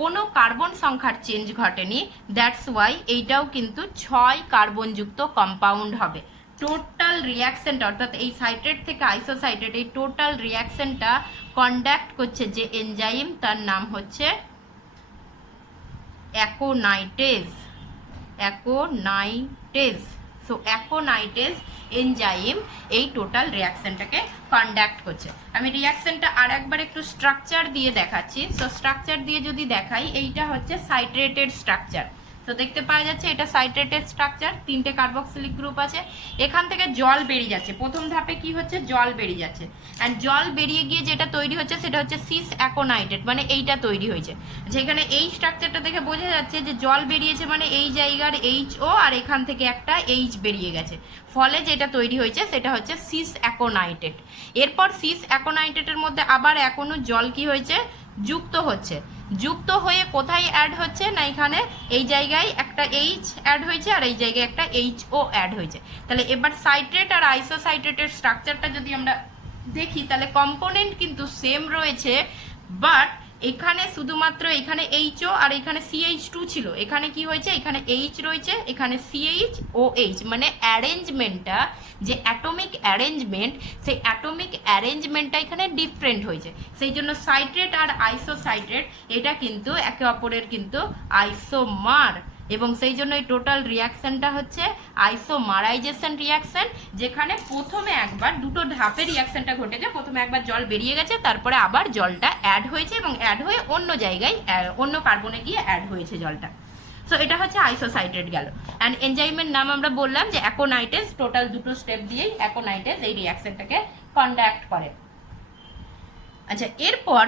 কোনো কার্বন সংখ্যার চেঞ্জ ঘটেনি। দ্যাটস ওয়াই এইটাও কিন্তু 6 কার্বনযুক্ত কম্পাউন্ড হবে। টোটাল রিয়াকশনটা অর্থাৎ এই সাইট্রেট থেকে আইসোসাইট্রেট, এই টোটাল রিয়াকশনটা কন্ডাক্ট করছে যে এনজাইম, তার নাম হচ্ছে aconitase, aconitase. So aconitase enzyme এই টোটাল রিয়াকশনটাকে কন্ডাক্ট করছে। আমি রিয়াকশনটা আর একবার একটু স্ট্রাকচার দিয়ে দেখাচ্ছি। সো স্ট্রাকচার দিয়ে যদি দেখাই, এইটা হচ্ছে সাইট্রেটেড স্ট্রাকচার। তো দেখতে পাওয়া যাচ্ছে এটা সাইট্রেটেড স্ট্রাকচার, 3টে কার্বক্সিলিক গ্রুপ আছে, এখান থেকে জল বেরিয়ে যাচ্ছে। প্রথম ধাপে কি হচ্ছে, জল বেরিয়ে যাচ্ছে, অ্যান্ড জল বেরিয়ে গিয়ে যেটা তৈরি হচ্ছে সেটা হচ্ছে সিস অ্যাকোনাইটেড, মানে এইটা তৈরি হয়েছে। যেখানে এই স্ট্রাকচারটা দেখে বোঝা যাচ্ছে যে জল বেরিয়েছে মানে এই জায়গার HO আর এখান থেকে একটা H বেরিয়ে গেছে, ফলে যেটা তৈরি হয়েছে সেটা হচ্ছে সিস অ্যাকোনাইটেড। এরপর সিস অ্যাকোনাইটেডের মধ্যে আবার এক অণু জল কি হয়েছে, যুক্ত হচ্ছে। যুক্ত হয়ে কোথায় অ্যাড হচ্ছে না, এখানে এই জায়গায় একটা H অ্যাড হয়েছে আর এই জায়গায় একটা HO অ্যাড হয়েছে। তাহলে এবার সাইট্রেট আর আইসোসাইট্রেটের স্ট্রাকচারটা যদি আমরা দেখি তাহলে কম্পোনেন্ট কিন্তু সেম রয়েছে, বাট এখানে শুধুমাত্র এখানে এইচও আর এখানে CH2 ছিল, এখানে কি হয়েছে, এখানে এইচ রয়েছে, এখানে CHOH, মানে অ্যারেঞ্জমেন্টটা যে অ্যাটমিক অ্যারেঞ্জমেন্ট, সেই অ্যাটমিক অ্যারেঞ্জমেন্টটা এখানে ডিফারেন্ট হয়েছে। সেই জন্য সাইট্রেট আর আইসোসাইট্রেট এটা কিন্তু একে অপরের কিন্তু আইসোমার, এবং সেই জন্য এই টোটাল রিয়াকশনটা হচ্ছে আইসোমারাইজেশন রিয়াকশন, যেখানে প্রথমে একবার দুটো ধাপে রিয়াকশনটা ঘটেছে। প্রথমে একবার জল বেরিয়ে গেছে, তারপরে আবার জলটা অ্যাড হয়েছে এবং অ্যাড হয়ে অন্য জায়গায় অন্য কার্বনে গিয়ে অ্যাড হয়েছে জলটা। সো এটা হচ্ছে আইসোসাইট্রেট গেল। অ্যান্ড এনজাইমের নাম আমরা বললাম যে অ্যাকোনাইটেজ, টোটাল দুটো স্টেপ দিয়েই অ্যাকোনাইটেজ এই রিয়াকশনটাকে কন্ডাক্ট করে। আচ্ছা, এরপর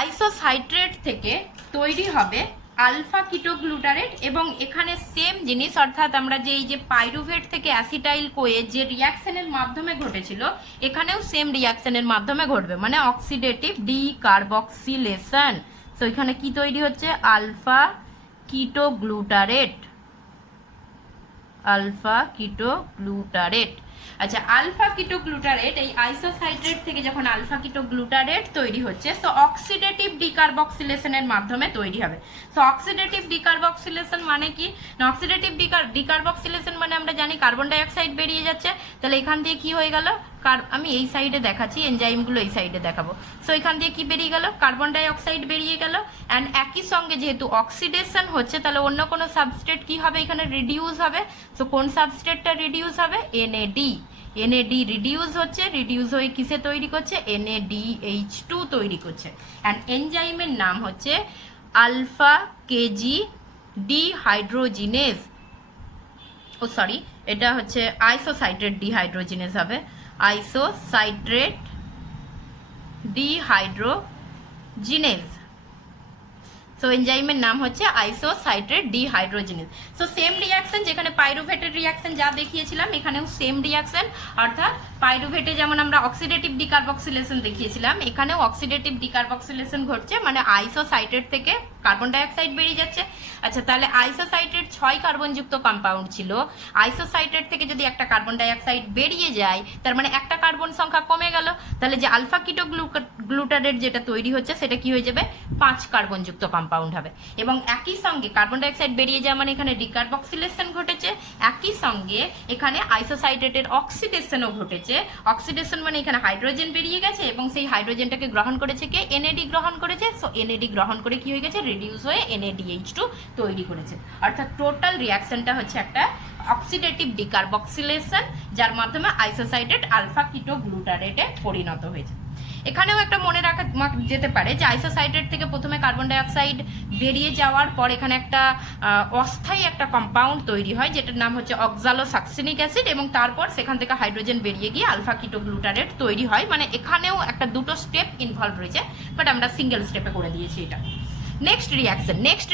আইসোসাইট্রেট থেকে তৈরি হবে আলফা কিটোগ্লুটারেট, এবং এখানে সেম জিনিস, অর্থাৎ আমরা যে এই যে পাইরুভেট থেকে অ্যাসিটাইল কোয়ে যে রিয়াকশনের মাধ্যমে ঘটেছিল, এখানেও সেম রিয়াকশনের মাধ্যমে ঘটবে, মানে অক্সিডেটিভ ডিকার্বক্সিলেশন। তো এখানে কি তৈরি হচ্ছে, আলফা কিটোগ্লুটারেট, আলফা কিটোগ্লুটারেট। আচ্ছা, আলফা কিটোগ্লুটারেট এই আইসোসাইট্রেট থেকে যখন আলফা কিটোগ্লুটারেট তৈরি হচ্ছে, তো অক্সিডেটিভ ডিকার্বক্সিলেশনের মাধ্যমে তৈরি হবে। তো অক্সিডেটিভ ডিকার্বক্সিলেশন মানে কি না, অক্সিডেটিভ ডিকার্বক্সিলেশন মানে আমরা জানি কার্বন ডাই অক্সাইড বেরিয়ে যাচ্ছে। তাহলে এখান দিয়ে কি হয়ে গেল, আমি এই সাইডে দেখাচ্ছি, এনজাইমগুলো এই সাইডে দেখাবো। সো এখান দিয়ে কি বেরিয়ে গেল, কার্বন ডাই অক্সাইড বেরিয়ে গেল। অ্যান্ড একই সঙ্গে যেহেতু অক্সিডেশন হচ্ছে, তাহলে অন্য কোনো সাবস্ট্রেট কি হবে, এখানে রিডিউস হবে। সো কোন সাবস্ট্রেটটা রিডিউস হবে, NAD রিডিউস হচ্ছে, রিডিউস হয়ে কিসে তৈরি করছে, NADH2 তৈরি করছে। অ্যান্ড এনজাইমের নাম হচ্ছে আলফা কেজি ডিহাইড্রোজিনেজ, ও সরি, এটা হচ্ছে আইসোসাইট্রেট ডিহাইড্রোজিনেজ হবে, আইসোসাইট্রেট ডিহাইড্রোজিনেজ। সো এনজাইমের নাম হচ্ছে আইসোসাইট্রেট ডিহাইড্রোজিনেজ। সো সেম রিয়াকশন, যেখানে পাইরুভেটের রিয়াকশন যা দেখিয়েছিলাম, এখানেও সেম রিয়াকশন, অর্থাৎ পাইরুভেটে যেমন আমরা অক্সিডেটিভ ডিকার্বক্সিলেশন দেখিয়েছিলাম, এখানেও অক্সিডেটিভ ডিকার্বক্সিলেশন ঘটছে, মানে আইসোসাইট্রেট থেকে কার্বন ডাই অক্সাইড বেরিয়ে যাচ্ছে। আচ্ছা, তাহলে আইসোসাইট্রেট 6 কার্বনযুক্ত কম্পাউন্ড ছিল, আইসোসাইট্রেট থেকে যদি একটা কার্বন ডাই অক্সাইড বেরিয়ে যায়, তার মানে একটা কার্বন সংখ্যা কমে গেল। তাহলে যে আলফা কিটোগ্লুটারেট যেটা তৈরি হচ্ছে, সেটা কি হয়ে যাবে, 5 কার্বনযুক্ত কম্পাউন্ড হবে। এবং একই সঙ্গে কার্বন ডাই অক্সাইড বেরিয়ে যাওয়া মানে এখানে ডিকার্বক্সিলেশন ঘটেছে, একই সঙ্গে এখানে আইসোসাইট্রেটের অক্সিডেশনও ঘটেছে। অক্সিডেশন মানে এখানে হাইড্রোজেন বেরিয়ে গেছে, এবং সেই হাইড্রোজেনটাকে গ্রহণ করেছে কে, NAD গ্রহণ করেছে। সো NAD গ্রহণ করে কি হয়ে গেছে, রিডিউস হয়ে NADH2 তৈরি করেছে। অর্থাৎ টোটাল রিয়াকশনটা হচ্ছে একটা অক্সিডেটিভ ডিকার্বক্সিলেশন, যার মাধ্যমে আইসোসাইট্রেট আলফা কিটোগ্লুটারেটে পরিণত হয়েছে। এখানেও একটা মনে রাখা যেতে পারে যে আইসোসাইট্রেট থেকে প্রথমে কার্বন ডাই অক্সাইড বেরিয়ে যাওয়ার পর এখানে একটা অস্থায়ী একটা কম্পাউন্ড তৈরি হয়, যেটার নাম হচ্ছে অক্সালোসাকসিনিক অ্যাসিড, এবং তারপর সেখান থেকে হাইড্রোজেন বেরিয়ে গিয়ে আলফা কিটোগ্লুটারেট তৈরি হয়। মানে এখানেও একটা দুটো স্টেপ ইনভলভ রয়েছে, বাট আমরা সিঙ্গেল স্টেপে করে দিয়েছি এটা। নেক্সট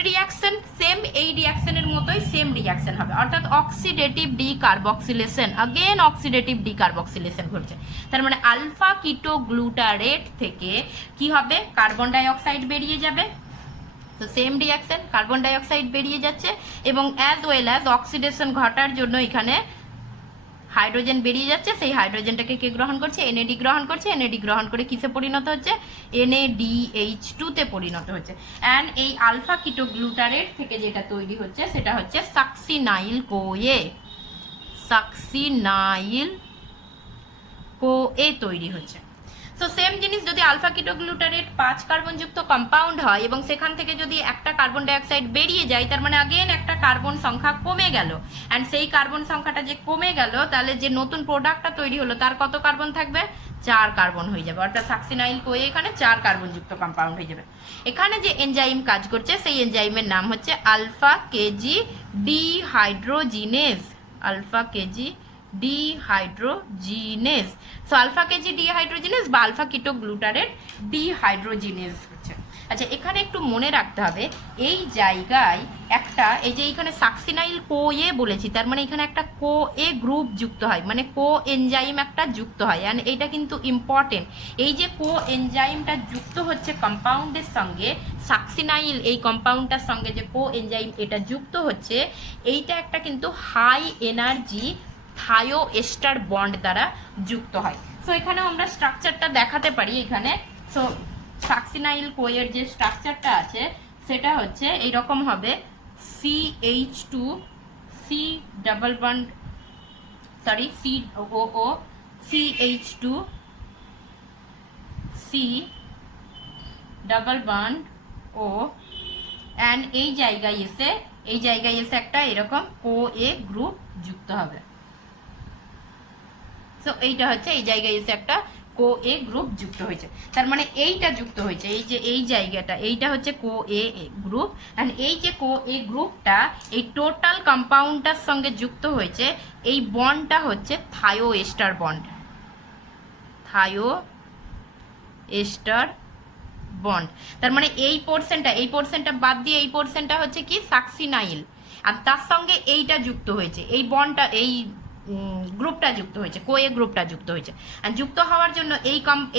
রিয়াকশন সেম এই রিয়াকশনের মতোই সেম রিয়াকশন হবে, অর্থাৎ oxidative decarboxylation, again oxidative decarboxylation ঘটছে। তার মানে আলফা কিটোগ্লুটারেট থেকে কি হবে, কার্বন ডাই অক্সাইড বেরিয়ে যাবে। তো same reaction, carbon die oxide বেরিয়ে যাচ্ছে, এবং অ্যাজ ওয়েল অ্যাজ অক্সিডেশন ঘটার জন্য এখানে হাইড্রোজেন বেরিয়ে যাচ্ছে। সেই হাইড্রোজেনটাকে কে গ্রহণ করছে, NAD গ্রহণ করছে। NAD গ্রহণ করে কিসে পরিণত হচ্ছে, NADH2 তে পরিণত হচ্ছে। অ্যান্ড এই আলফা কিটোগ্লুটারেট থেকে যেটা তৈরি হচ্ছে, সেটা হচ্ছে সাকসিনাইল কোয়ে তৈরি হচ্ছে। তো সেম জিনিস, যদি আলফা কিটোগ্লুটারেট 5 কার্বনযুক্ত কম্পাউন্ড হয় এবং সেখান থেকে যদি একটা কার্বন ডাই অক্সাইড বেরিয়ে যায়, তার মানে अगेन একটা কার্বন সংখ্যা কমে গেল। অ্যান্ড সেই কার্বন সংখ্যাটা যে কমে গেল, তাহলে যে নতুন প্রোডাক্টটা তৈরি হলো তার কত কার্বন থাকবে, 4 কার্বন হয়ে যাবে। অর্থাৎ সাকসিনাইল কোয়ে এখানে 4 কার্বনযুক্ত কম্পাউন্ড হয়ে যাবে। এখানে যে এনজাইম কাজ করছে, সেই এনজাইমের নাম হচ্ছে alpha KG dehydrogenase, alpha KG dehydrogenase. So alpha KG dehydrogenase বা আলফা কিটোগ্লুটারেট ডিহাইড্রোজিনেজ হচ্ছে। আচ্ছা, এখানে একটু মনে রাখতে হবে, এই জায়গায় একটা, এই যে এখানে সাকসিনাইল কোয়ে বলেছি, তার মানে এখানে একটা কোয়ে গ্রুপ যুক্ত হয়, মানে কো এনজাইম একটা যুক্ত হয়। অ্যান্ড এইটা কিন্তু ইম্পর্টেন্ট, এই যে কো এনজাইমটা যুক্ত হচ্ছে কম্পাউন্ডের সঙ্গে, সাকসিনাইল এই কম্পাউন্ডটার সঙ্গে যে কো এনজাইম এটা যুক্ত হচ্ছে, এইটা একটা কিন্তু high energy thioester bond দ্বারা যুক্ত হয়। সো এখানেও আমরা স্ট্রাকচারটা দেখাতে পারি এখানে। সো সাকসিনাইল কোয়ের যে স্ট্রাকচারটা আছে সেটা হচ্ছে এইরকম হবে, CH2 C double bond, sorry COO CH2 C double bond O, and এই জায়গায় এসে একটা এরকম OA গ্রুপ যুক্ত হবে। সো এইটা হচ্ছে এই জায়গায় এসে একটা CoA গ্রুপ যুক্ত হয়েছে, তার মানে এইটা যুক্ত হয়েছে, এই যে এই জায়গাটা, এইটা হচ্ছে CoA গ্রুপ, অ্যান্ড এই যে CoA গ্রুপটা এই টোটাল কম্পাউন্ডটার সঙ্গে যুক্ত হয়েছে। এই বন্ডটা হচ্ছে thioester bond, thioester bond. তার মানে এই পোর্শনটা বাদ দিয়ে এই পোর্শনটা হচ্ছে কি সাকসিনাইল, আর তার সঙ্গে এইটা যুক্ত হয়েছে, এই বন্ডটা, এই গ্রুপটা যুক্ত হয়েছে, কোয়ে গ্রুপটা যুক্ত হয়েছে। আর যুক্ত হওয়ার জন্য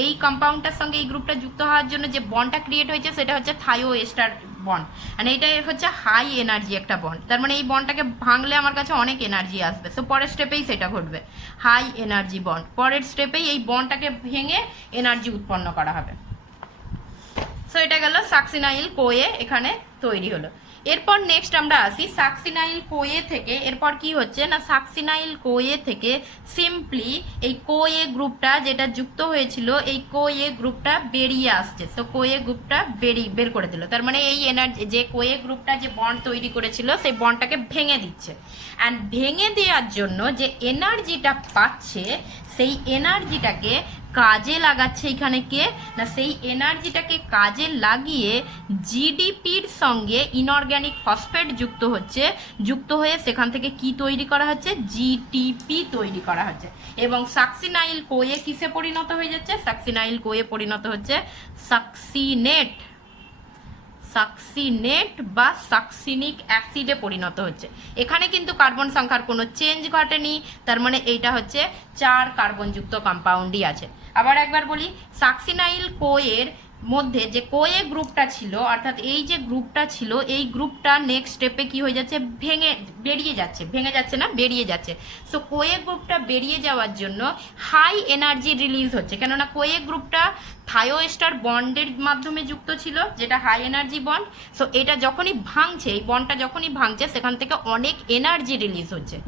এই কম্পাউন্ডটার সঙ্গে এই গ্রুপটা যুক্ত হওয়ার জন্য যে বন্ডটা ক্রিয়েট হয়েছে সেটা হচ্ছে থায়ো এস্টার বন্ড, আর এইটা হচ্ছে হাই এনার্জি একটা বন্ড। তার মানে এই বন্ডটাকে ভাঙলে আমার কাছে অনেক এনার্জি আসবে। সো পরের স্টেপেই সেটা ঘটবে, হাই এনার্জি বন্ড। পরের স্টেপেই এই বন্ডটাকে ভেঙে এনার্জি উৎপন্ন করা হবে। সো এটা গেল সাকসিনাইল কোয়ে এখানে তৈরি হলো। এরপর নেক্সট আমরা আসি সাকসিনাইল কোয়ে থেকে। এরপর কি হচ্ছে না, সাকসিনাইল কোয়ে থেকে সিম্পলি এই কোয়ে গ্রুপটা যেটা যুক্ত হয়েছিল, এই কোয়ে গ্রুপটা বেরিয়ে আসছে। সো কোয়ে গ্রুপটা বের করে দিল, তার মানে এই এনার্জি যে কোয়ে গ্রুপটা যে বন্ড তৈরি করেছিল সেই বন্ডটাকে ভেঙে দিচ্ছে। অ্যান্ড ভেঙে দেওয়ার জন্য যে এনার্জিটা পাচ্ছে সেই এনার্জিটাকে কাজে লাগাচ্ছে এখানে কে না, সেই এনার্জিটাকে কাজে লাগিয়ে জিডিপির সঙ্গে ইনঅর্গ্যানিক ফসফেট যুক্ত হয়ে সেখান থেকে কি তৈরি করা হচ্ছে, জিটিপি তৈরি করা হচ্ছে। এবং সাকসিনাইল কোয়ে কিসে পরিণত হয়ে যাচ্ছে, সাকসিনাইল কোয়ে পরিণত হচ্ছে সাকসিনেট বা সাকসিনিক অ্যাসিডে পরিণত হচ্ছে। এখানে কিন্তু কার্বন সংখ্যার কোনো চেঞ্জ ঘটেনি, তার মানে এইটা হচ্ছে 4 কার্বনযুক্ত কম্পাউন্ডই আছে। আবার একবার বলি, সাকসিনাইল কোয়ের মধ্যে যে কোয়ে গ্রুপটা ছিল, অর্থাৎ এই যে গ্রুপটা ছিল, এই গ্রুপটা নেক্সট স্টেপে কি হয়ে যাচ্ছে, বেরিয়ে যাচ্ছে। সো কোয়ে গ্রুপটা বেরিয়ে যাওয়ার জন্য হাই এনার্জি রিলিজ হচ্ছে, কেননা কোয়ে গ্রুপটা থায়ো এস্টার বন্ডের মাধ্যমে যুক্ত ছিল, যেটা হাই এনার্জি বন্ড। সো এটা যখনই ভাঙছে, এই বন্ডটা যখনই ভাঙছে, সেখান থেকে অনেক এনার্জি রিলিজ হচ্ছে।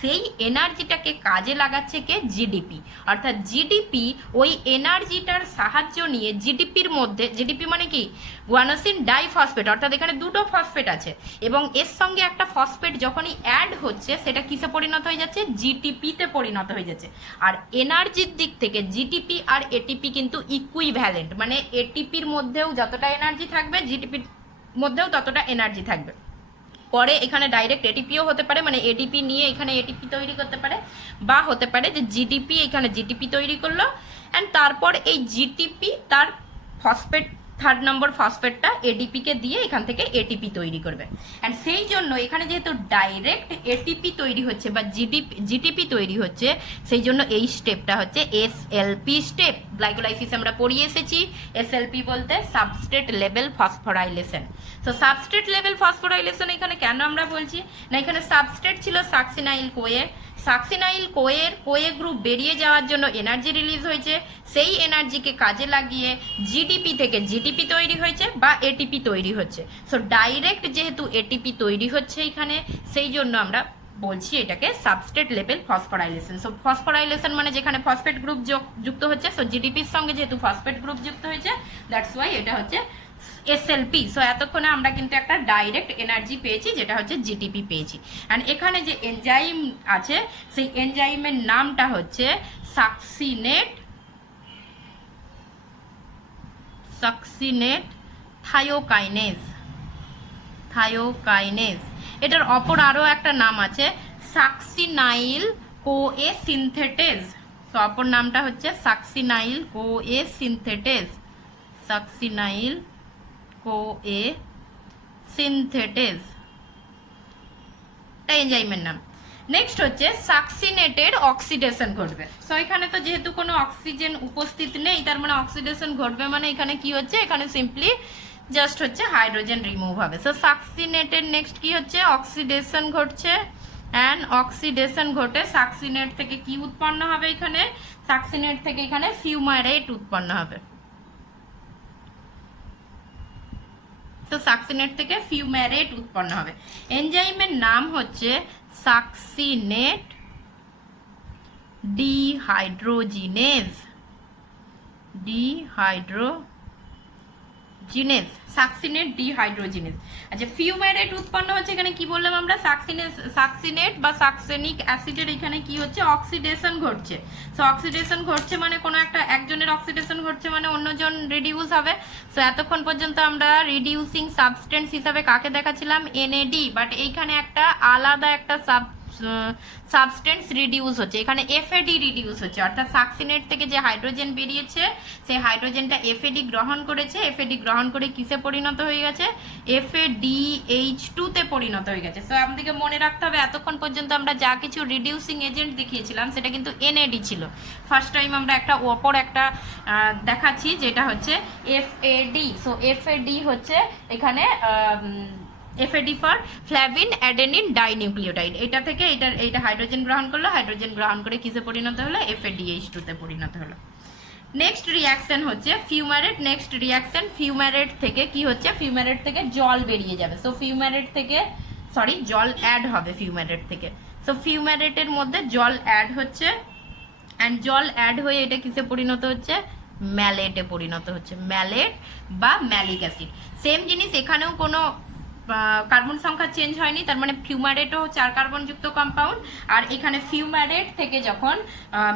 সেই এনার্জিটাকে কাজে লাগাচ্ছে কে, জিডিপি। অর্থাৎ জিডিপি ওই এনার্জিটার সাহায্য নিয়ে জিডিপির মধ্যে, জিডিপি মানে কি, গুয়ানোসিন ডাইফসফেট, অর্থাৎ এখানে দুটো ফসফেট আছে এবং এর সঙ্গে একটা ফসফেট যখনই অ্যাড হচ্ছে সেটা কিসে পরিণত হয়ে যাচ্ছে, জিটিপিতে পরিণত হয়ে যাচ্ছে। আর এনার্জির দিক থেকে জিটিপি আর এটিপি কিন্তু ইকুইভ্যালেন্ট, মানে এটিপির মধ্যেও যতটা এনার্জি থাকবে জিটিপির মধ্যেও ততটা এনার্জি থাকবে। পরে এখানে ডাইরেক্ট এটিপিও হতে পারে, মানে এটিপি নিয়ে এখানে এটিপি তৈরি করতে পারে, বা হতে পারে যে জিডিপি এখানে জিটিপি তৈরি করলো, অ্যান্ড তারপর এই জিটিপি তার ফসফেট, 3rd নম্বর ফসফেটটা এডিপিকে দিয়ে এখান থেকে এটিপি তৈরি করবে। অ্যান্ড সেই জন্য এখানে যেহেতু ডাইরেক্ট এটিপি তৈরি হচ্ছে বা জিটিপি তৈরি হচ্ছে, সেই জন্য এই স্টেপটা হচ্ছে এসএলপি স্টেপ। গ্লাইকোলাইসিস আমরা পড়িয়ে এসেছি, এসএলপি বলতে সাবস্ট্রেট লেভেল ফসফোরাইলেশন। তো সাবস্ট্রেট লেভেল ফসফোরাইলেশন এখানে কেন আমরা বলছি না, এখানে সাবস্ট্রেট ছিল succinyl Koi, succinyl কোয়ের Koi group বেরিয়ে যাওয়ার জন্য এনার্জি রিলিজ হয়েছে, সেই এনার্জিকে কাজে লাগিয়ে জিডিপি থেকে জিটিপি তৈরি হয়েছে বা এটিপি তৈরি হচ্ছে। সো ডাইরেক্ট যেহেতু এটিপি তৈরি হচ্ছে এখানে, সেই জন্য আমরা বলছি এটাকে substrate level phosphorylation. So phosphorylation মানে যেখানে ফসফেট গ্রুপ যুক্ত হচ্ছে, সো জিডিপির সঙ্গে যেহেতু ফসফেট গ্রুপ যুক্ত হয়েছে, দ্যাটস ওয়াই এটা হচ্ছে এসএলপি। সো এতক্ষণে আমরা কিন্তু একটা ডাইরেক্ট এনার্জি পেয়েছি, যেটা হচ্ছে জিটিপি পেয়েছি। অ্যান্ড এখানে যে এনজাইম আছে সেই এনজাইমের নামটা হচ্ছে সাকসিনেট থায়োকাইনেজ। এটার অপর আরও একটা নাম আছে সাকসিনাইল কোএ সিনথেটেজ। তো অপর নামটা হচ্ছে succinyl CoA synthetase, succinyl CoA synthetase, এটা এনজাইমের নাম। নেক্সট হচ্ছে সাকসিনেটের অক্সিডেশন ঘটবে। সো এখানে তো যেহেতু কোনো অক্সিজেন উপস্থিত নেই, তার মানে অক্সিডেশন ঘটবে মানে এখানে কি হচ্ছে, এখানে সিম্পলি জাস্ট হচ্ছে হাইড্রোজেন রিমুভ হবে। সো সাকসিনেটের নেক্সট কি হচ্ছে, অক্সিডেশন ঘটছে। অ্যান্ড অক্সিডেশন ঘটে সাকসিনেট থেকে কি উৎপন্ন হবে, এখানে সাকসিনেট থেকে এখানে ফিউমারেট উৎপন্ন হবে। তো সাকসিনেট থেকে ফিউম্যারেট উৎপন্ন হবে। এনজাইমের নাম হচ্ছে সাকসিনেট ডিহাইড্রোজিনেজ, সাকসিনেট ডিহাইড্রোজিনেজ। আচ্ছা, ফিউম্যারেট উৎপন্ন হচ্ছে, এখানে কি বললাম আমরা, সাকসিনেট বা সাকসেনিক অ্যাসিডের এখানে কি হচ্ছে, অক্সিডেশন ঘটছে। সো অক্সিডেশন ঘটছে মানে কোনো একটা একজনের অক্সিডেশন ঘটছে মানে অন্যজন রিডিউস হবে। সো এতক্ষণ পর্যন্ত আমরা রিডিউসিং সাবস্টেন্স হিসাবে কাকে দেখাচ্ছিলাম, এনএডি, বাট এইখানে একটা আলাদা একটা সাবস্টেন্স রিডিউস হচ্ছে, এখানে এফএডি রিডিউস হচ্ছে, অর্থাৎ সাকসিনেট থেকে যে হাইড্রোজেন বেরিয়েছে সেই হাইড্রোজেনটা এফএডি গ্রহণ করেছে, এফএডি গ্রহণ করে কিসে পরিণত হয়ে গেছে, FADH2 তে পরিণত হয়ে গেছে। সো আমাদেরকে মনে রাখতে হবে এতক্ষণ পর্যন্ত আমরা যা কিছু রিডিউসিং এজেন্ট দেখিয়েছিলাম সেটা কিন্তু এনএডি ছিল। ফার্স্ট টাইম আমরা একটা অপর একটা দেখাচ্ছি যেটা হচ্ছে FAD। সো FAD হচ্ছে এখানে FAD for flavin adenine dinucleotide, এটা থেকে এইটা হাইড্রোজেন গ্রহণ করলো, হাইড্রোজেন গ্রহণ করে কিসে পরিণত হলো, FADH2 তে পরিণত হলো। নেক্সট রিয়াকশন হচ্ছে ফিউম্যারেট। নেক্সট রিয়াকশন ফিউম্যারেট থেকে কি হচ্ছে, ফিউম্যারেট থেকে জল বেরিয়ে যাবে। সো ফিউম্যারেট থেকে জল অ্যাড হবে ফিউম্যারেট থেকে। সো ফিউম্যারেটের মধ্যে জল অ্যাড হচ্ছে, অ্যান্ড জল অ্যাড হয়ে এটা কিসে পরিণত হচ্ছে, ম্যালেটে পরিণত হচ্ছে, ম্যালেট বা ম্যালিক অ্যাসিড। সেম জিনিস, এখানেও কোনো কার্বন সংখ্যা চেঞ্জ হয়নি, তার মানে ফিউম্যারেটও 4 কার্বন যুক্ত কম্পাউন্ড। আর এখানে ফিউম্যারেট থেকে যখন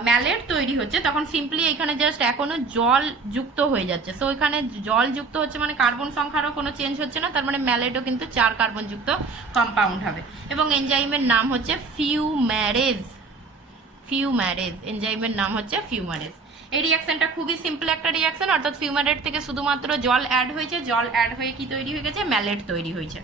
ম্যালেট তৈরি হচ্ছে তখন সিম্পলি এখানে জাস্ট এখনো জল যুক্ত হয়ে যাচ্ছে। সো এখানে জল যুক্ত হচ্ছে মানে কার্বন সংখ্যারও কোনো চেঞ্জ হচ্ছে না, তার মানে ম্যালেটও কিন্তু 4 কার্বন যুক্ত কম্পাউন্ড হবে। এবং এনজাইমের নাম হচ্ছে ফিউম্যারেজ, এনজাইমের নাম হচ্ছে ফিউম্যারেজ। এই রিয়াকশনটা খুবই সিম্পল একটা রিয়াকশন, অর্থাৎ ফিউম্যারেট থেকে শুধুমাত্র জল অ্যাড হয়েছে, জল অ্যাড হয়ে কি তৈরি হয়ে গেছে, ম্যালেট তৈরি হয়েছে।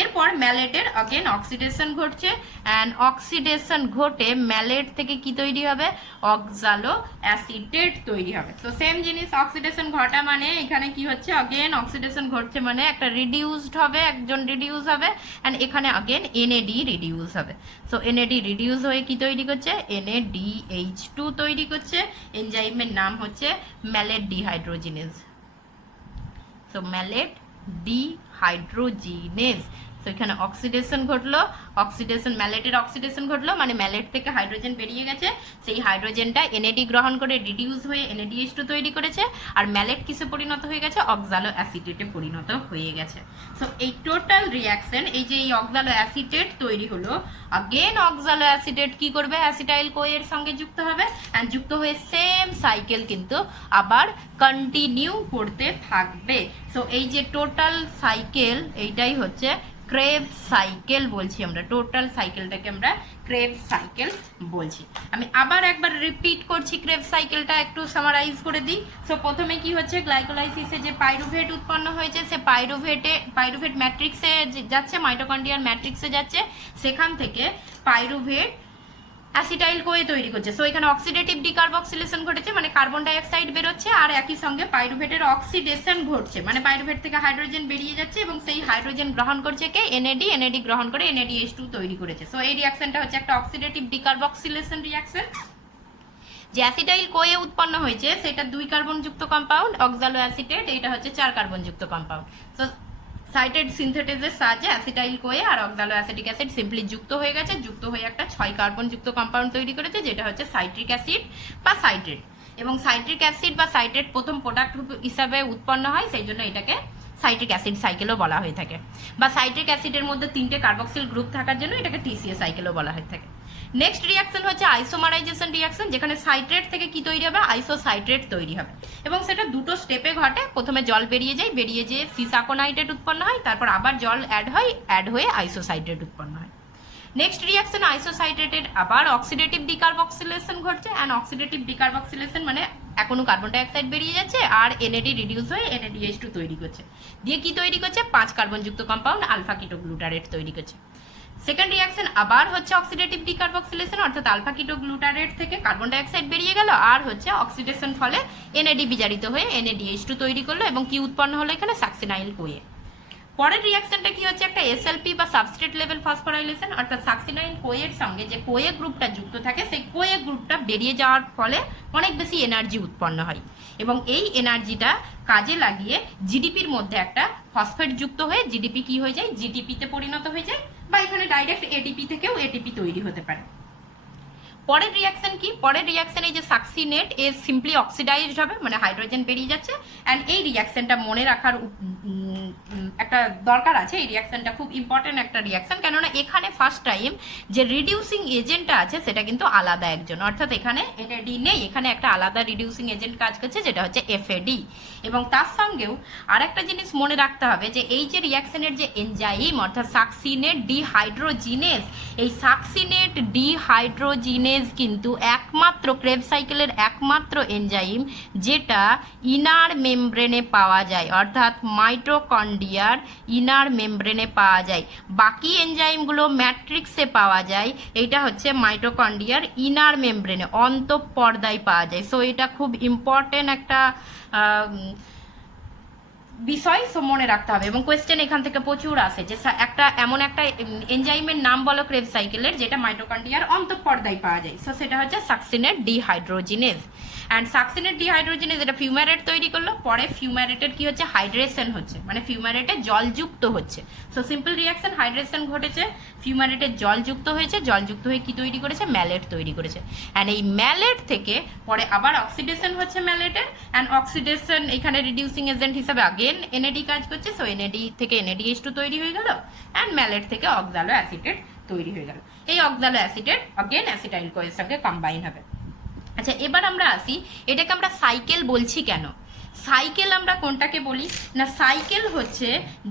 এরপর ম্যালেটের अगेन অক্সিডেশন ঘটছে, অ্যান্ড অক্সিডেশন ঘটে ম্যালেট থেকে কি তৈরি হবে, অক্সালো অ্যাসিটেট তৈরি হবে। তো সেম জিনিস, অক্সিডেশন ঘটা মানে এখানে কি হচ্ছে, अगेन অক্সিডেশন ঘটছে মানে একটা রিডিউসড হবে, একজন রিডিউস হবে, অ্যান্ড এখানে अगेन NAD রিডিউস হবে। সো NAD রিডিউস হয়ে কি তৈরি করছে, NADH2 তৈরি করছে। এনজাইমের নাম হচ্ছে mallet dehydrogenase. So mallet dehydrogenase. তো এখানে অক্সিডেশন ঘটলো, ম্যালেটের অক্সিডেশন ঘটলো মানে ম্যালেট থেকে হাইড্রোজেন বেরিয়ে গেছে, সেই হাইড্রোজেনটা NAD গ্রহণ করে রিডিউস হয়ে NADH2 তৈরি করেছে, আর ম্যালেট কিসে পরিণত হয়ে গেছে, অক্সালো অ্যাসিটেটে পরিণত হয়ে গেছে। সো এই টোটাল রিয়াকশন, এই যে এই অক্সালো অ্যাসিটেট তৈরি হলো, अगेन অক্সালো অ্যাসিটেট কি করবে, অ্যাসিটাইল কোয়ের সঙ্গে যুক্ত হবে, অ্যান্ড যুক্ত হয়ে সেম সাইকেল কিন্তু আবার কন্টিনিউ করতে থাকবে। সো এই যে টোটাল সাইকেল, এইটাই হচ্ছে ক্রেভ সাইকেল বলছি আমরা, টোটাল সাইকেলটাকে আমরা ক্রেভ সাইকেল বলছি। আমি আবার একবার রিপিট করছি, ক্রেভ সাইকেলটা একটু সামারাইজ করে দিই। সো প্রথমে কি হচ্ছে, গ্লাইকোলাইসিসে যে পাইরুভেট উৎপন্ন হয়েছে, সে পাইরুভেট ম্যাট্রিক্সে যাচ্ছে, মাইটোকন্ড্রিয়ার ম্যাট্রিক্সে যাচ্ছে, সেখান থেকে পাইরুভেট অ্যাসিটাইল কোয়ে তৈরি করছে। সো এখানে অক্সিডেটিভ ডিকার্বক্সিলেশন ঘটেছে মানে কার্বন ডাইঅক্সাইড বেরোচ্ছে, আর একই সঙ্গে পাইরুভেটের অক্সিডেশন ঘটছে মানে পাইরুভেট থেকে হাইড্রোজেন বেরিয়ে যাচ্ছে, এবং সেই হাইড্রোজেন গ্রহণ করছে কে, NAD গ্রহণ করে NADH2 তৈরি করেছে। সো এই রিয়াকশনটা হচ্ছে একটা অক্সিডেটিভ ডিকার্বক্সিলেশন রিয়াকশন। যে অ্যাসিটাইল কোয়ে উৎপন্ন হয়েছে সেটা 2 কার্বন যুক্ত কম্পাউন্ড, অক্সালো অ্যাসিটেট, এটা হচ্ছে 4 কার্বন যুক্ত কম্পাউন্ড। সো সাইটেড সিনথেটিসের সাহায্যে অ্যাসিটাইল কোয়ে আর অক্সালো অ্যাসিটিক অ্যাসিড সিম্পলি যুক্ত হয়ে গেছে, যুক্ত হয়ে একটা 6 কার্বন যুক্ত কম্পাউন্ড তৈরি করেছে, যেটা হচ্ছে সাইট্রিক অ্যাসিড বা সাইট্রেট। এবং সাইট্রিক অ্যাসিড বা সাইট্রেট প্রথম প্রোডাক্ট হিসাবে উৎপন্ন হয়, সেই জন্য এটাকে সাইট্রিক অ্যাসিড সাইকেলও বলা হয়ে থাকে, বা সাইট্রিক অ্যাসিডের মধ্যে 3টে কার্বক্সিল গ্রুপ থাকার জন্য এটাকে TCA সাইকেলও বলা হয়ে থাকে। নেক্সট রিয়াকশন হচ্ছে আইসোমারাইজেশন রিয়াকশন, যেখানে সাইট্রেট থেকে কি তৈরি হবে, আইসোসাইট্রেট তৈরি হবে, এবং সেটা দুটো স্টেপে ঘটে। প্রথমে জল বেরিয়ে যেয়ে সিসাকোনাইট্রেট উৎপন্ন হয়, তারপর আবার জল অ্যাড হয়ে আইসোসাইট্রেট উৎপন্ন হয়। নেক্সট রিয়াকশন আইসোসাইট্রেটের আবার অক্সিডেটিভ ডিকার্বক্সিলেশন ঘটছে, অ্যান্ড অক্সিডেটিভ ডিকার্বক্সিলেশন মানে এখনো কার্বন ডাইঅক্সাইড বেরিয়ে যাচ্ছে, আর NAD রিডিউস হয়ে NADH2 তৈরি করছে, দিয়ে কি তৈরি করছে, 5 কার্বন যুক্ত কম্পাউন্ড আলফা কিটোগ্লুটারেট তৈরি করছে। সেকেন্ড রিয়াকশন আবার হচ্ছে অক্সিডেটিভ ডিকার্বক্সিলেশন, অর্থাৎ আলফা কিটোগ্লুটারেট থেকে কার্বন ডাইঅক্সাইড বেরিয়ে গেল, আর হচ্ছে অক্সিডেশন ফলে NAD বিজারিত হয়ে NADH2 তৈরি করলো, এবং কি উৎপন্ন হলো এখানে, সাকসিনাইল কোয়ে। পরের রিয়াকশনটা কি হচ্ছে, একটা এসএলপি বা সাবস্ট্রেট লেভেল ফসফোরাইলেশন, অর্থাৎ সাকসিনাইন কোয়ের সঙ্গে যে কোয়ে গ্রুপটা যুক্ত থাকে সেই কোয়ে গ্রুপটা বেরিয়ে যাওয়ার ফলে অনেক বেশি এনার্জি উৎপন্ন হয় এবং এই এনার্জিটা কাজে লাগিয়ে জিডিপির মধ্যে একটা ফসফেট যুক্ত হয়ে জিডিপি কি হয়ে যায়, জিডিপিতে পরিণত হয়ে যায়, বা এখানে ডাইরেক্ট এটিপি থেকেও এটিপি তৈরি হতে পারে। পরের রিয়াকশন কি, পরের রিয়াকশন এই যে সাকসিনেট এ সিম্পলি অক্সিডাইজড হবে, মানে হাইড্রোজেন বেরিয়ে যাচ্ছে। অ্যান্ড এই রিয়াকশনটা মনে রাখার একটা দরকার আছে, এই রিয়াকশনটা খুব ইম্পর্টেন্ট একটা রিয়াকশন, কেননা এখানে ফার্স্ট টাইম যে রিডিউসিং এজেন্টটা আছে সেটা কিন্তু আলাদা একজন, অর্থাৎ এখানে এনএডি নেই, এখানে একটা আলাদা রিডিউসিং এজেন্ট কাজ করছে যেটা হচ্ছে এফএডি। এবং তার সঙ্গেও আরেকটা জিনিস মনে রাখতে হবে যে এই যে রিয়াকশনের যে এনজাইম অর্থাৎ সাকসিনেট ডিহাইড্রোজিনেজ, এই সাকসিনেট ডিহাইড্রোজিনেজ কিন্তু একমাত্র ক্রেবস সাইকেলের একমাত্র এনজাইম যেটা ইনার মেমব্রেনে পাওয়া যায়, অর্থাৎ মাইটোকন্ড্রিয়ার ইনার মেমব্রেনে পাওয়া যায়। বাকি এনজাইমগুলো ম্যাট্রিক্সে পাওয়া যায়, এইটা হচ্ছে মাইটোকন্ড্রিয়ার ইনার মেমব্রেনে অন্তঃপর্দায় পাওয়া যায়। সো এটা খুব ইম্পর্টেন্ট একটা বিষয়, সো মনে রাখতে হবে। এবং কোয়েশ্চেন এখান থেকে প্রচুর আসে যে একটা এমন একটা এনজাইমের নাম বলো ক্রেবস সাইকেলের যেটা মাইটোকন্ড্রিয়ার অন্তঃপর্দায় পাওয়া যায়, সো সেটা হচ্ছে succinate dehydrogenase. And succinate dehydrogenase এটা ফিউম্যারেট তৈরি করলো, পরে ফিউম্যারেটের কি হচ্ছে, হাইড্রেশন হচ্ছে, মানে ফিউম্যারেটে জলযুক্ত হচ্ছে। সো সিম্পল রিয়াকশন, হাইড্রেশন ঘটেছে, ফিউম্যারেটে জলযুক্ত হয়েছে, জলযুক্ত হয়ে কি তৈরি করেছে, ম্যালেট তৈরি করেছে। অ্যান্ড এই ম্যালেট থেকে পরে আবার অক্সিডেশন হচ্ছে ম্যালেটের, অ্যান্ড অক্সিডেশন এখানে রিডিউসিং এজেন্ট হিসাবে আগেন এনএডি কাজ করছে, সো এনএডি থেকে NADH2 তৈরি হয়ে গেল, অ্যান্ড ম্যালেট থেকে অক্সালো অ্যাসিটেট তৈরি হয়ে গেল। এই অক্সালো অ্যাসিটেট আগেন অ্যাসিটাইল কোয়ের সঙ্গে কম্বাইন হবে। আচ্ছা, এবার আমরা আসি এটাকে আমরা সাইকেল বলছি কেন। সাইকেল আমরা কোনটাকে বলি না, সাইকেল হচ্ছে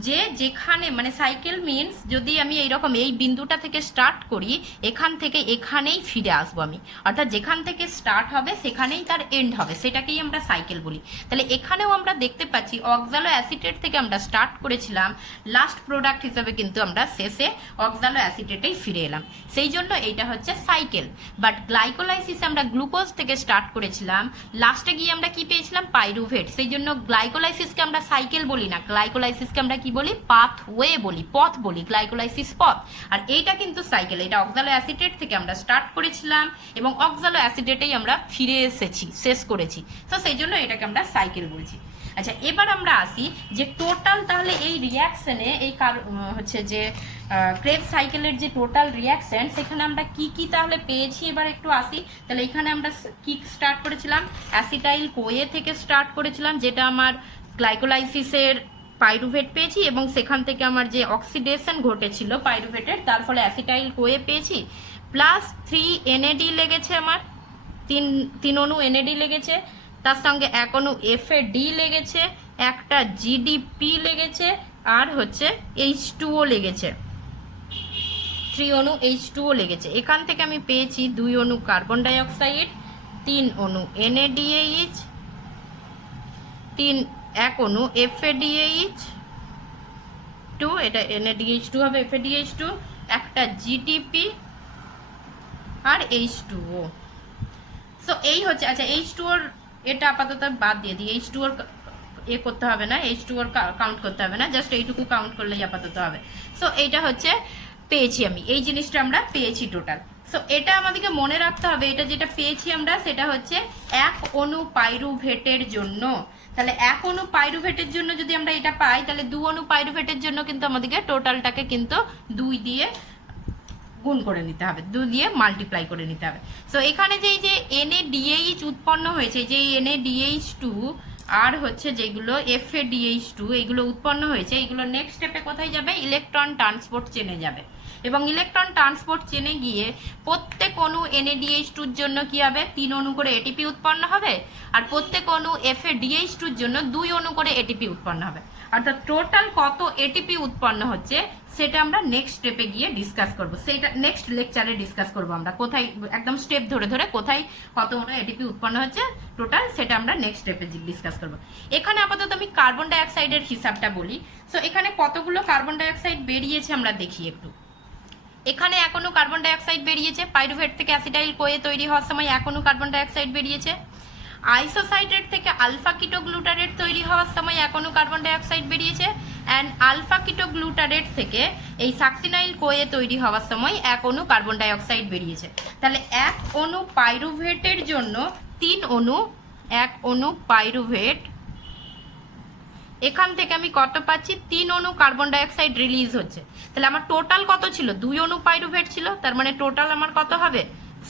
যে যেখানে, মানে সাইকেল মিনস যদি আমি এইরকম এই বিন্দুটা থেকে স্টার্ট করি, এখান থেকে এখানেই ফিরে আসবো আমি, অর্থাৎ যেখান থেকে স্টার্ট হবে সেখানেই তার এন্ড হবে, সেটাকেই আমরা সাইকেল বলি। তাহলে এখানেও আমরা দেখতে পাচ্ছি অক্সালো অ্যাসিটেট থেকে আমরা স্টার্ট করেছিলাম, লাস্ট প্রোডাক্ট হিসাবে কিন্তু আমরা শেষে অক্সালো অ্যাসিটেটেই ফিরে এলাম, সেই জন্য এইটা হচ্ছে সাইকেল। বাট গ্লাইকোলাইসিস আমরা গ্লুকোজ থেকে স্টার্ট করেছিলাম, লাস্টে গিয়ে আমরা কি পেয়েছিলাম, পাইরুভেট, সেই জন্য গ্লাইকোলাইসিসকে আমরা সাইকেল বলি না, গ্লাইকোলাইসিসকে আমরা কি বলি, পাথওয়ে বলি, পথ বলি, গ্লাইকোলাইসিস পথ। আর এইটা কিন্তু সাইকেল, এটা অক্সালো অ্যাসিটেট থেকে আমরা স্টার্ট করেছিলাম এবং অক্সালো অ্যাসিটেটেই আমরা ফিরে এসেছি, শেষ করেছি, তো সেই জন্য এটাকে আমরা সাইকেল বলছি। আচ্ছা, এবার আমরা আসি যে টোটাল তাহলে এই রিয়াকশনে এই হচ্ছে যে ক্রেবস সাইকেলের যে টোটাল রিয়াকশন সেখানে আমরা কি কি তাহলে পেয়েছি, এবার একটু আসি। তাহলে এখানে আমরা কি স্টার্ট করেছিলাম, অ্যাসিটাইল কোয়ে থেকে স্টার্ট করেছিলাম, যেটা আমার গ্লাইকোলাইসিসের পাইরুভেট পেয়েছি, এবং সেখান থেকে আমার যে অক্সিডেশন ঘটেছিল পাইরুভেটের, তার ফলে অ্যাসিটাইল কোয়ে পেয়েছি, প্লাস 3 NAD লেগেছে, আমার তিন অণু NAD লেগেছে, তার সঙ্গে এক অণু FAD লেগেছে, একটা GDP লেগেছে, আর হচ্ছে H2O লেগেছে, 3 অণু H2O লেগেছে। এখান থেকে আমি পেয়েছি 2 অণু কার্বন ডাইঅক্সাইড, 3 অণু NADH, এক অণু FADH2, এটা NADH2 হবে, FADH2, একটা GDP আর H2O। সো এই হচ্ছে, আচ্ছা H2ওর এটা আপাতত বাদ দিয়ে দিই, H2ওর করতে হবে না, H2ওর কাউন্ট করতে হবে না, জাস্ট এইটুকু কাউন্ট করলেই আপাতত হবে। সো এইটা হচ্ছে পেয়েছি আমি, এই জিনিসটা আমরা পেয়েছি টোটাল। সো এটা আমাদেরকে মনে রাখতে হবে, এটা যেটা পেয়েছি আমরা সেটা হচ্ছে এক অণু পাইরুভেটের জন্য। তাহলে এক অণু পাইরুভেটের জন্য যদি আমরা এটা পাই, তাহলে 2 অণু পাইরুভেটের জন্য কিন্তু আমাদেরকে টোটালটাকে কিন্তু 2 দিয়ে গুণ করে নিতে হবে, 2 দিয়ে মাল্টিপ্লাই করে নিতে হবে। সো এখানে যে NADH উৎপন্ন হয়েছে, যে NADH2 আর হচ্ছে যেগুলো FADH2 এগুলো উৎপন্ন হয়েছে, এগুলো নেক্সট স্টেপে কোথায় যাবে, ইলেকট্রন ট্রান্সপোর্ট চেনে যাবে, এবং ইলেকট্রন ট্রান্সপোর্ট চেনে গিয়ে প্রত্যেক অণু NADH2 এর জন্য কি হবে, 3 অণু করে ATP উৎপন্ন হবে, আর প্রত্যেক অণু FADH2 এর জন্য 2 অণু করে ATP উৎপন্ন হবে। অর্থাৎ টোটাল কত ATP উৎপন্ন হচ্ছে সেটা আমরা নেক্সট স্টেপে গিয়ে ডিসকাস করব, সেটা নেক্সট লেকচারে ডিসকাস করব আমরা, কোথায় একদম স্টেপ ধরে ধরে কোথায় কত অণু ATP উৎপন্ন হচ্ছে টোটাল, সেটা আমরা নেক্সট স্টেপে ডিসকাস করব। এখানে আপাতত আমি কার্বন ডাইঅক্সাইডের হিসাবটা বলি। সো এখানে কতগুলো কার্বন ডাইঅক্সাইড বেরিয়েছে আমরা দেখি একটু। এখানে এক অণু কার্বন ডাইঅক্সাইড বেরিয়েছে, পাইরুভেট থেকে অ্যাসিটাইল কোয়ে তৈরি হওয়ার সময় এক অণু কার্বন ডাইঅক্সাইড বেরিয়েছে। আইসোসাইটেট থেকে আলফা কিটোগ্লুটারেট তৈরি হওয়ার সময় 1 অণু কার্বন ডাই অক্সাইড বেরিয়েছে, অ্যান্ড আলফা কিটোগ্লুটারেট থেকে এই সাকসিনাইল কোয়ে তৈরি হওয়ার সময় 1 অণু কার্বন ডাই অক্সাইড বেরিয়েছে। তাহলে 1 অণু পাইরুভেটের জন্য 3 অণু, 1 অণু পাইরুভেট, এখান থেকে আমি কত পাচ্ছি? 3 অণু কার্বন ডাই অক্সাইড রিলিজ হচ্ছে। তাহলে আমার টোটাল কত ছিল? 2 অণু পাইরুভেট ছিল, তার মানে টোটাল আমার কত হবে?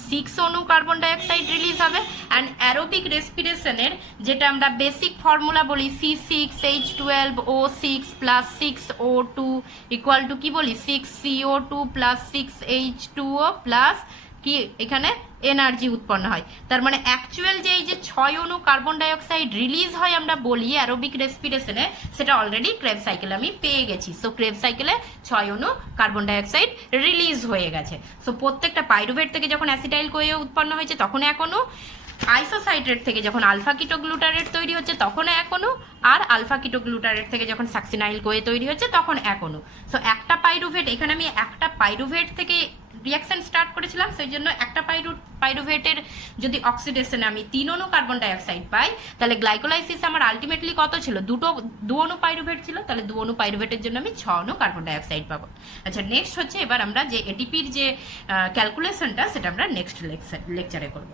6 অণু কার্বন ডাই অক্সাইড রিলিজ হবে। অ্যান্ড অ্যারোবিক রেসপিরেশনের যেটা আমরা বেসিক ফর্মুলা বলি C6H12O6 plus 6O2 equal to কি বলি? 6CO2 প্লাস 6H2O প্লাস কি এখানে এনার্জি উৎপন্ন হয়। তার মানে অ্যাকচুয়াল যে এই যে 6 অণু কার্বন ডাই অক্সাইড রিলিজ হয় আমরা বলি অ্যারোবিক রেসপিরেশনে, সেটা অলরেডি ক্রেবস সাইকেলে আমি পেয়ে গেছি। সো ক্রেবস সাইকেলে 6 অণু কার্বন ডাই অক্সাইড রিলিজ হয়ে গেছে। সো প্রত্যেকটা পাইরুভেট থেকে যখন অ্যাসিটাইল কোয়ে উৎপন্ন হয়েছে তখন 1 অণু, আইসোসাইট্রেট থেকে যখন আলফা কিটোগ্লুটারেট তৈরি হচ্ছে তখন 1 অণু, আর আলফা কিটোগ্লুটারেট থেকে যখন সাকসিনাইল কোয়ে তৈরি হচ্ছে তখন 1 অণু। সো একটা পাইরুভেট, এখানে আমি একটা পাইরুভেট থেকে রিয়াকশন স্টার্ট করেছিলাম, সেই জন্য একটা পাইরুভেটের যদি অক্সিডেশনে আমি 3 অণু কার্বন ডাই অক্সাইড পাই, তাহলে গ্লাইকোলাইসিস আমার আলটিমেটলি কত ছিল? 2 অণু পাইরুভেট ছিল, তাহলে 2 অণু পাইরুভেটের জন্য আমি 6 অণু কার্বন ডাই অক্সাইড পাবো। আচ্ছা, নেক্সট হচ্ছে এবার আমরা যে এটিপির যে ক্যালকুলেশনটা সেটা আমরা নেক্সট লেকচারে করবো।